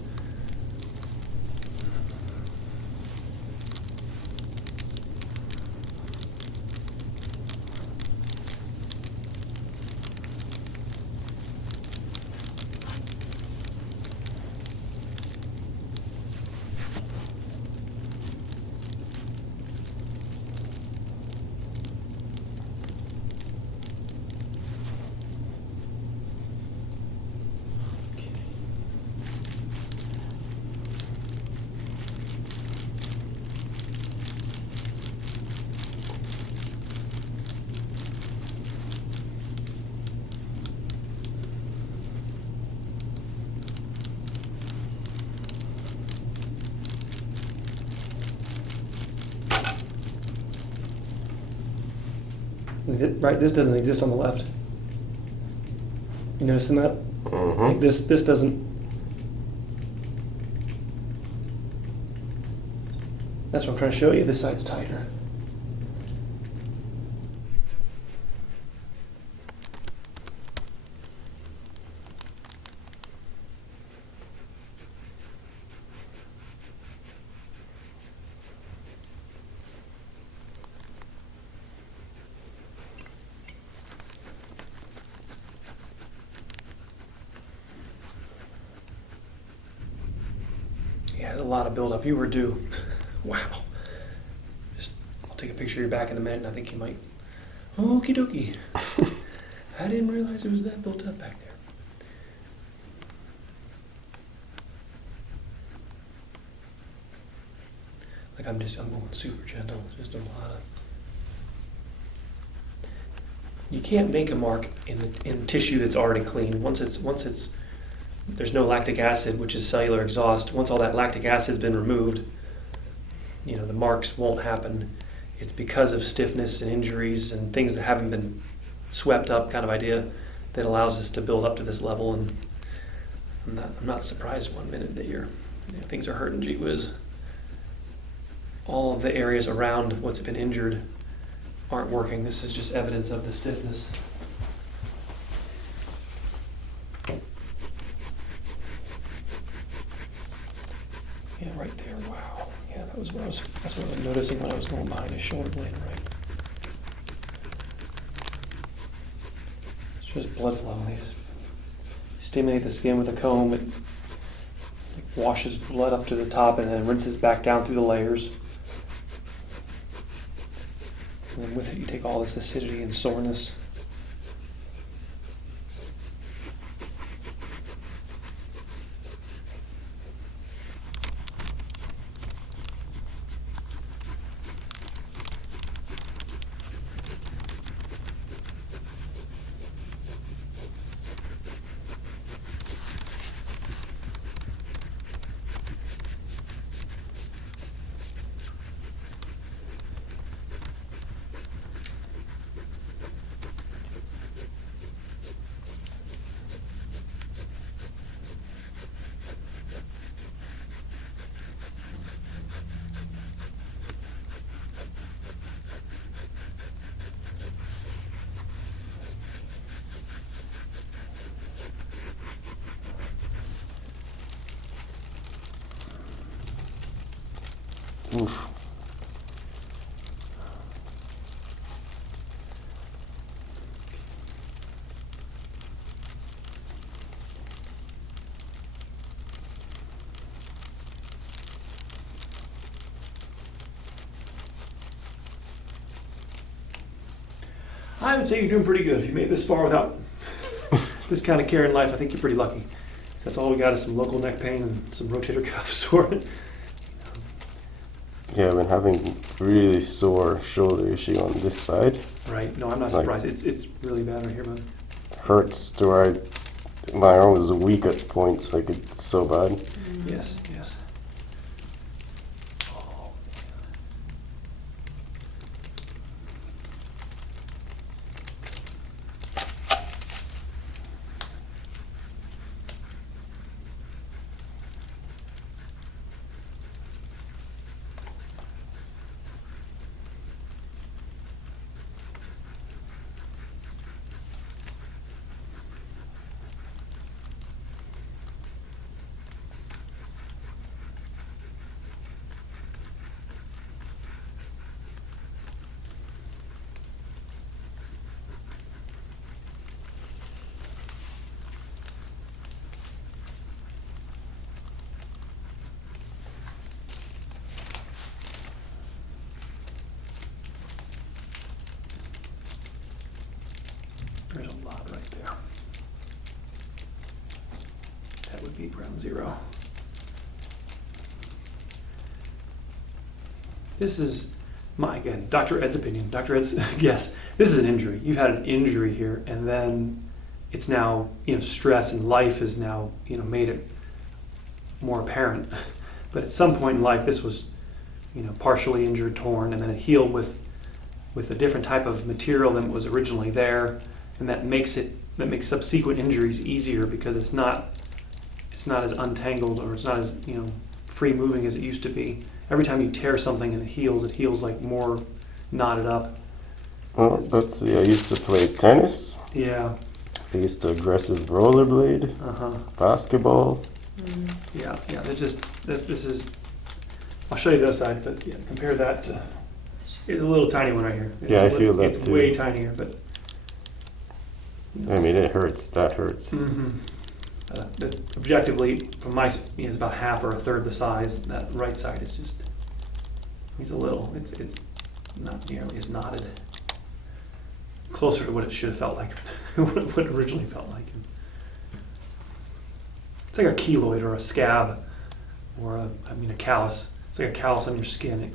Right, this doesn't exist on the left. You noticing that? Like this doesn't. That's what I'm trying to show you. This side's tighter. Yeah, there's a lot of buildup. You were due. Wow. I'll take a picture of your back in a minute, and I think you might. Okie dokie. I didn't realize it was that built up back there. Like I'm going super gentle. Just a lot of. You can't make a mark in tissue that's already clean. Once it's there's no lactic acid, which is cellular exhaust. Once all that lactic acid's been removed, the marks won't happen. It's because of stiffness and injuries and things that haven't been swept up, kind of idea, that allows us to build up to this level. And I'm not surprised 1 minute that things are hurting. Gee whiz. All of the areas around what's been injured aren't working. This is just evidence of the stiffness. Yeah, right there. Wow. Yeah, that's what I was noticing when I was going behind his shoulder blade, right? It's just blood flow. They just stimulate the skin with a comb. It washes blood up to the top and then rinses back down through the layers. And then with it, you take all this acidity and soreness. Oof. I would say you're doing pretty good. If you made this far without this kind of care in life, I think you're pretty lucky. That's all we got is some local neck pain and some rotator cuff sore. Yeah, I've been having really sore shoulder issue on this side. Right. No, I'm not Like- surprised. It's really bad right here, bud. Hurts to where my arm was weak at points. Like it's so bad. Yes, yes. Oh, there's a lot right there. That would be ground zero. This is again, Dr. Ed's opinion. Dr. Ed's, yes, this is an injury. You've had an injury here, and then it's now, stress and life has now, made it more apparent. But at some point in life, this was, partially injured, torn, and then it healed with a different type of material than was originally there, and that makes subsequent injuries easier because it's not as untangled, or it's not as free moving as it used to be. Every time you tear something and it heals like more knotted up. Well, let's see. I used to play tennis. Yeah. I used to aggressive rollerblade, basketball. Yeah. This is. I'll show you the other side, but yeah, compare that to. It's a little tiny one right here. Yeah, I feel that it's too. way tinier, but. I mean, it hurts. That hurts. Mm-hmm. But objectively, from my, it's about half or a third the size. That right side is just. It's a little. It's not nearly as knotted. Closer to what it should have felt like, what it originally felt like. It's like a keloid or a scab, or a callus. It's like a callus on your skin.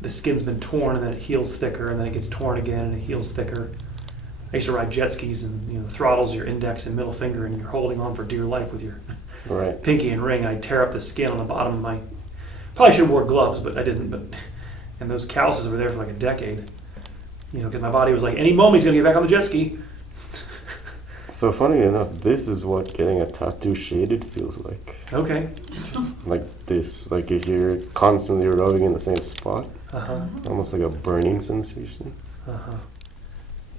The skin's been torn, and then it heals thicker, and then it gets torn again, and it heals thicker. I used to ride jet skis, and the throttle's your index and middle finger, and you're holding on for dear life with your Right. pinky and ring. I'd tear up the skin on the bottom of my. Probably should have wore gloves, but I didn't. And those calluses were there for like a decade. Because my body was like, any moment he's gonna get back on the jet ski. So funny enough, this is what getting a tattoo shaded feels like. Okay. Like this. Like if you're constantly rubbing in the same spot. Uh-huh. Almost like a burning sensation. Uh-huh.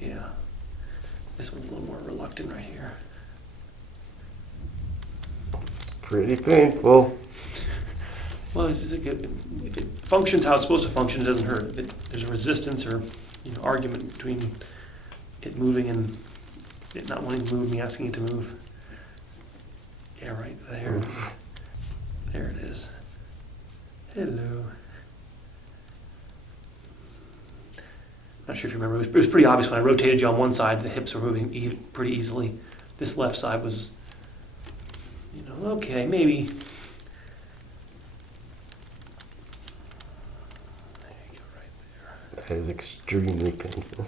Yeah. This one's a little more reluctant right here. It's pretty painful. Well, it functions how it's supposed to function. It doesn't hurt. There's a resistance or argument between it moving and it not wanting to move, me asking it to move. Yeah, right there. There it is. Hello. Not sure if you remember. It was pretty obvious when I rotated you on one side, the hips were moving pretty easily. This left side was, okay, maybe. There you go, right there. That is extremely painful.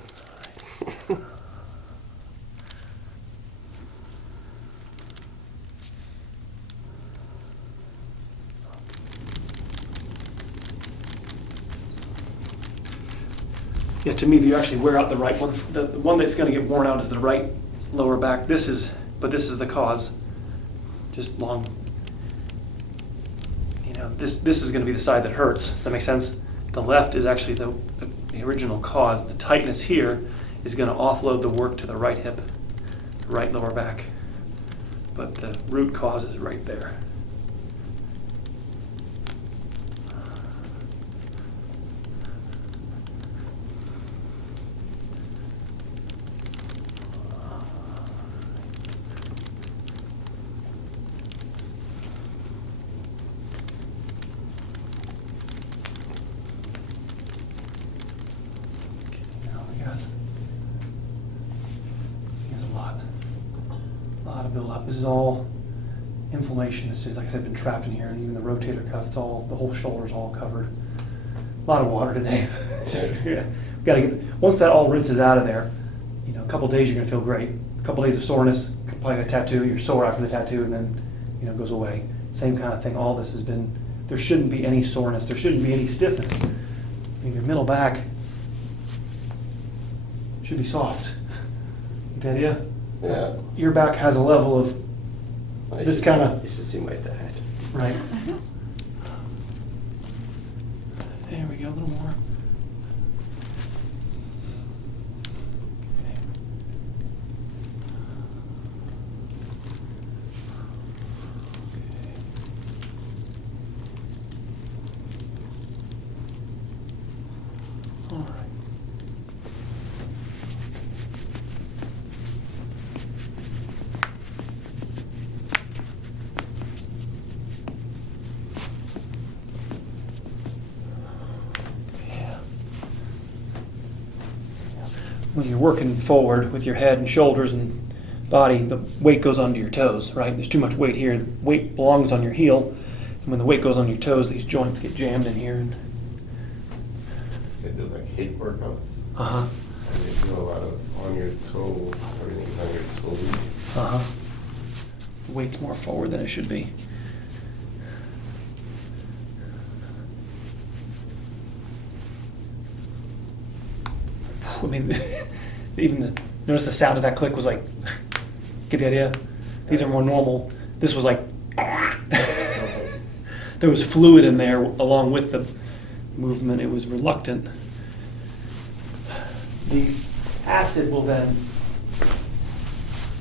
Yeah, to me, you actually wear out the right one. The one that's going to get worn out is the right lower back. This is the cause. Just long. This is going to be the side that hurts. Does that make sense? The left is actually the original cause. The tightness here is going to offload the work to the right hip, the right lower back. But the root cause is right there. This is all inflammation. This is, like I said, been trapped in here, and even the rotator cuff, the whole shoulder is all covered. A lot of water today. Yeah. We gotta get, once that all rinses out of there, you know, a couple days you're gonna feel great. A couple days of soreness, probably a tattoo, you're sore after the tattoo, and then, you know, it goes away. Same kind of thing. All this has been, there shouldn't be any soreness, there shouldn't be any stiffness. I mean, your middle back should be soft. The idea? Yeah. Your back has a level of You this should kind see- of, You should see my dad. right. There we go, a little more. All right. Yeah. When you're working forward with your head and shoulders and body, the weight goes onto your toes, right? There's too much weight here, and weight belongs on your heel. And when the weight goes on your toes, these joints get jammed in here. And They do like hip workouts. uh-huh, And they do a lot of on your toe, everything's on your toes. uh-huh. The weight's more forward than it should be. I mean, even the, notice the sound of that click was like, get the idea? These are more normal. This was like, there was fluid in there along with the movement. It was reluctant. The acid will then,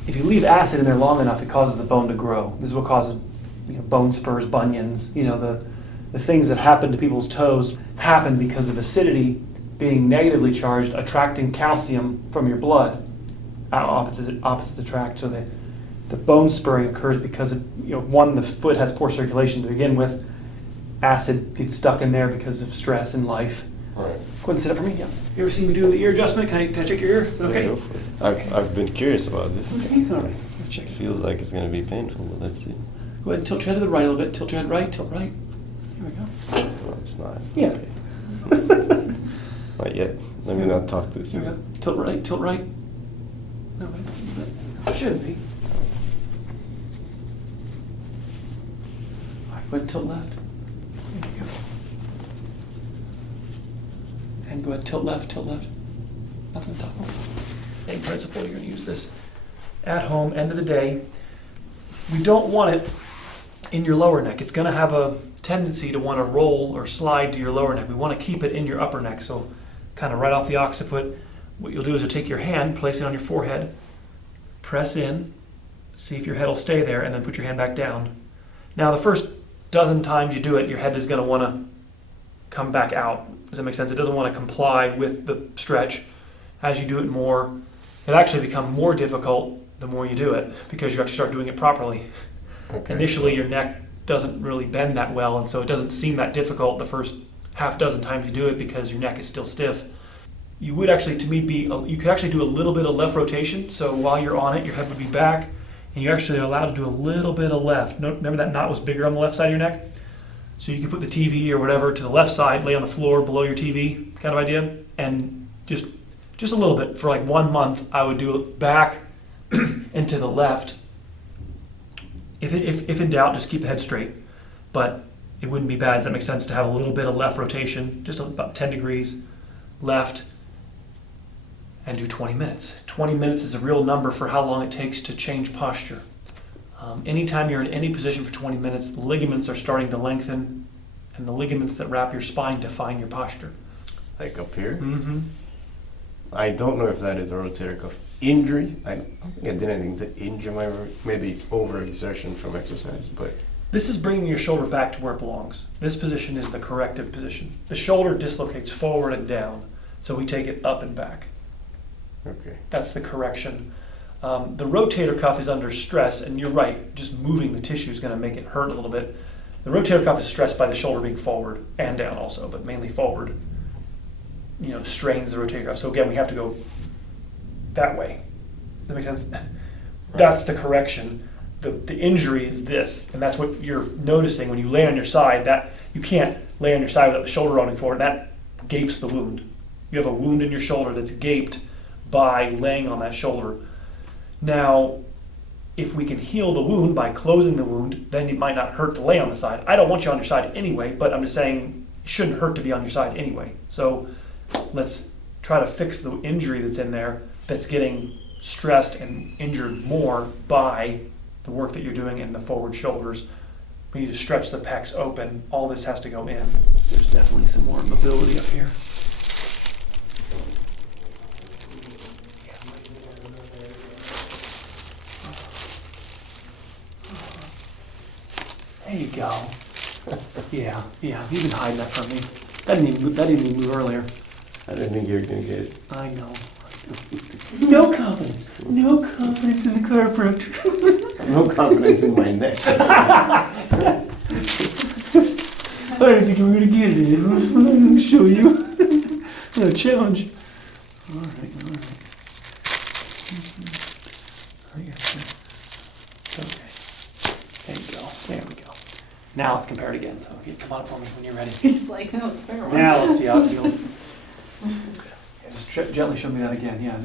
if you leave acid in there long enough, it causes the bone to grow. This is what causes, you know, bone spurs, bunions. You know, the things that happen to people's toes happen because of acidity being negatively charged, attracting calcium from your blood. Opposites attract. So the bone spurring occurs because of, you know, one, the foot has poor circulation to begin with. Acid gets stuck in there because of stress in life. Right. Go ahead and sit up for me. Yeah. You ever seen me do the ear adjustment? Can I check your ear? Is that okay? Yeah, go for it. I've been curious about this. Okay. All right. Check It it. feels like it's gonna be painful, but let's see. Go ahead and tilt your head to the right a little bit. Tilt your head right. Tilt right. Here we go. No, it's not. Yeah. Okay. Not yet. Let me not talk to this. Here we go. Tilt right. Tilt right. No, wait. It shouldn't be. All right. Go ahead and tilt left. There you go. And go ahead and tilt left. Tilt left. Nothing to talk about. Same principle. You're going to use this at home. End of the day. We don't want it in your lower neck. It's going to have a tendency to want to roll or slide to your lower neck. We want to keep it in your upper neck. So kind of right off the occiput, what you'll do is you'll take your hand, place it on your forehead, press in, see if your head will stay there, and then put your hand back down. Now the first dozen times you do it, your head is going to want to come back out. Does that make sense? It doesn't want to comply with the stretch. As you do it more, it actually becomes more difficult the more you do it because you actually start doing it properly. Okay. Initially, your neck doesn't really bend that well, and so it doesn't seem that difficult the first half dozen times you do it because your neck is still stiff. You would actually, to me, you could actually do a little bit of left rotation. So while you're on it, your head would be back, and you're actually allowed to do a little bit of left. Remember that knot was bigger on the left side of your neck? So you can put the TV or whatever to the left side, lay on the floor below your TV, kind of idea, and just a little bit. For like 1 month, I would do it back and to the left. If in doubt, just keep the head straight. But it wouldn't be bad. Does that make sense to have a little bit of left rotation, just about 10 degrees left, and do 20 minutes. 20 minutes is a real number for how long it takes to change posture. Anytime you're in any position for 20 minutes, the ligaments are starting to lengthen, and the ligaments that wrap your spine define your posture. Like up here? Mm-hmm. I don't know if that is a rotator cuff injury. I don't think I did anything to injure my, maybe overexertion from exercise, but This is bringing your shoulder back to where it belongs. This position is the corrective position. The shoulder dislocates forward and down, so we take it up and back. okay. That's the correction. The rotator cuff is under stress, and you're right, just moving the tissue is going to make it hurt a little bit. The rotator cuff is stressed by the shoulder being forward and down also, but mainly forward. You know, strains the rotator cuff. So again, we have to go that way. Does that make sense? That's the correction. The injury is this, and that's what you're noticing when you lay on your side. That you can't lay on your side without the shoulder rolling forward. That gapes the wound. You have a wound in your shoulder that's gaped by laying on that shoulder. Now, if we can heal the wound by closing the wound, then it might not hurt to lay on the side. I don't want you on your side anyway, but I'm just saying it shouldn't hurt to be on your side anyway. So let's try to fix the injury that's in there that's getting stressed and injured more by the work that you're doing in the forward shoulders. We need to stretch the pecs open. All this has to go in. There's definitely some more mobility up here. There you go. Yeah, you've been hiding that from me. That didn't even move earlier. I didn't think you were gonna get it. I know. No confidence in the chiropractor. No confidence in my neck. I didn't think you were gonna get it. Let me show you. A challenge. All right. I got you. Okay. There you go. There we go. Now let's compare it again. So come on for me when you're ready. It's like, that was a fair one. Now let's see how it feels. Yeah, just gently show me that again. Yeah.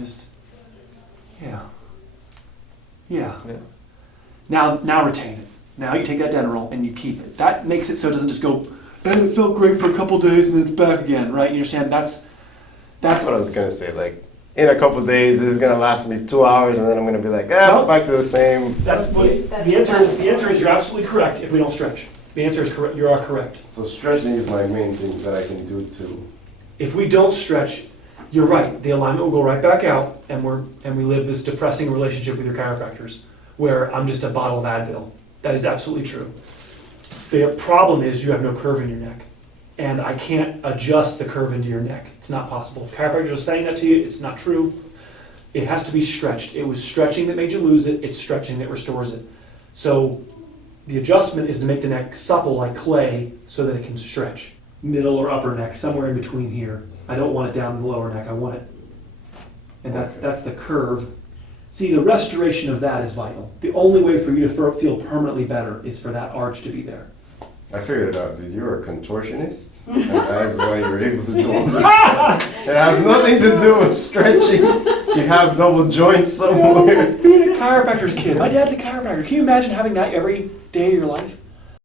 Now retain it. Now you take that dead roll and you keep it. That makes it so it doesn't just go, and it felt great for a couple days and then it's back again, right? You understand? That's That's what I was gonna say. Like, in a couple days, this is gonna last me 2 hours, and then I'm gonna be like, No. back to the same. That's what the answer is. You're absolutely correct. If we don't stretch, the answer is correct. You are correct. So stretching is my main thing that I can do too. If we don't stretch, you're right. The alignment will go right back out, and we live this depressing relationship with your chiropractors, where I'm just a bottle of Advil. That is absolutely true. The problem is you have no curve in your neck, and I can't adjust the curve into your neck. It's not possible. If chiropractors are saying that to you, it's not true. It has to be stretched. It was stretching that made you lose it. It's stretching that restores it. So the adjustment is to make the neck supple like clay so that it can stretch. Middle or upper neck, somewhere in between here. I don't want it down in the lower neck. I want it. And that's the curve. See, the restoration of that is vital. The only way for you to feel permanently better is for that arch to be there. I figured it out, dude. You're a contortionist, and that's why you're able to do all this stuff. It has nothing to do with stretching. You have double joints somewhere. Being a chiropractor's kid. My dad's a chiropractor. Can you imagine having that every day of your life?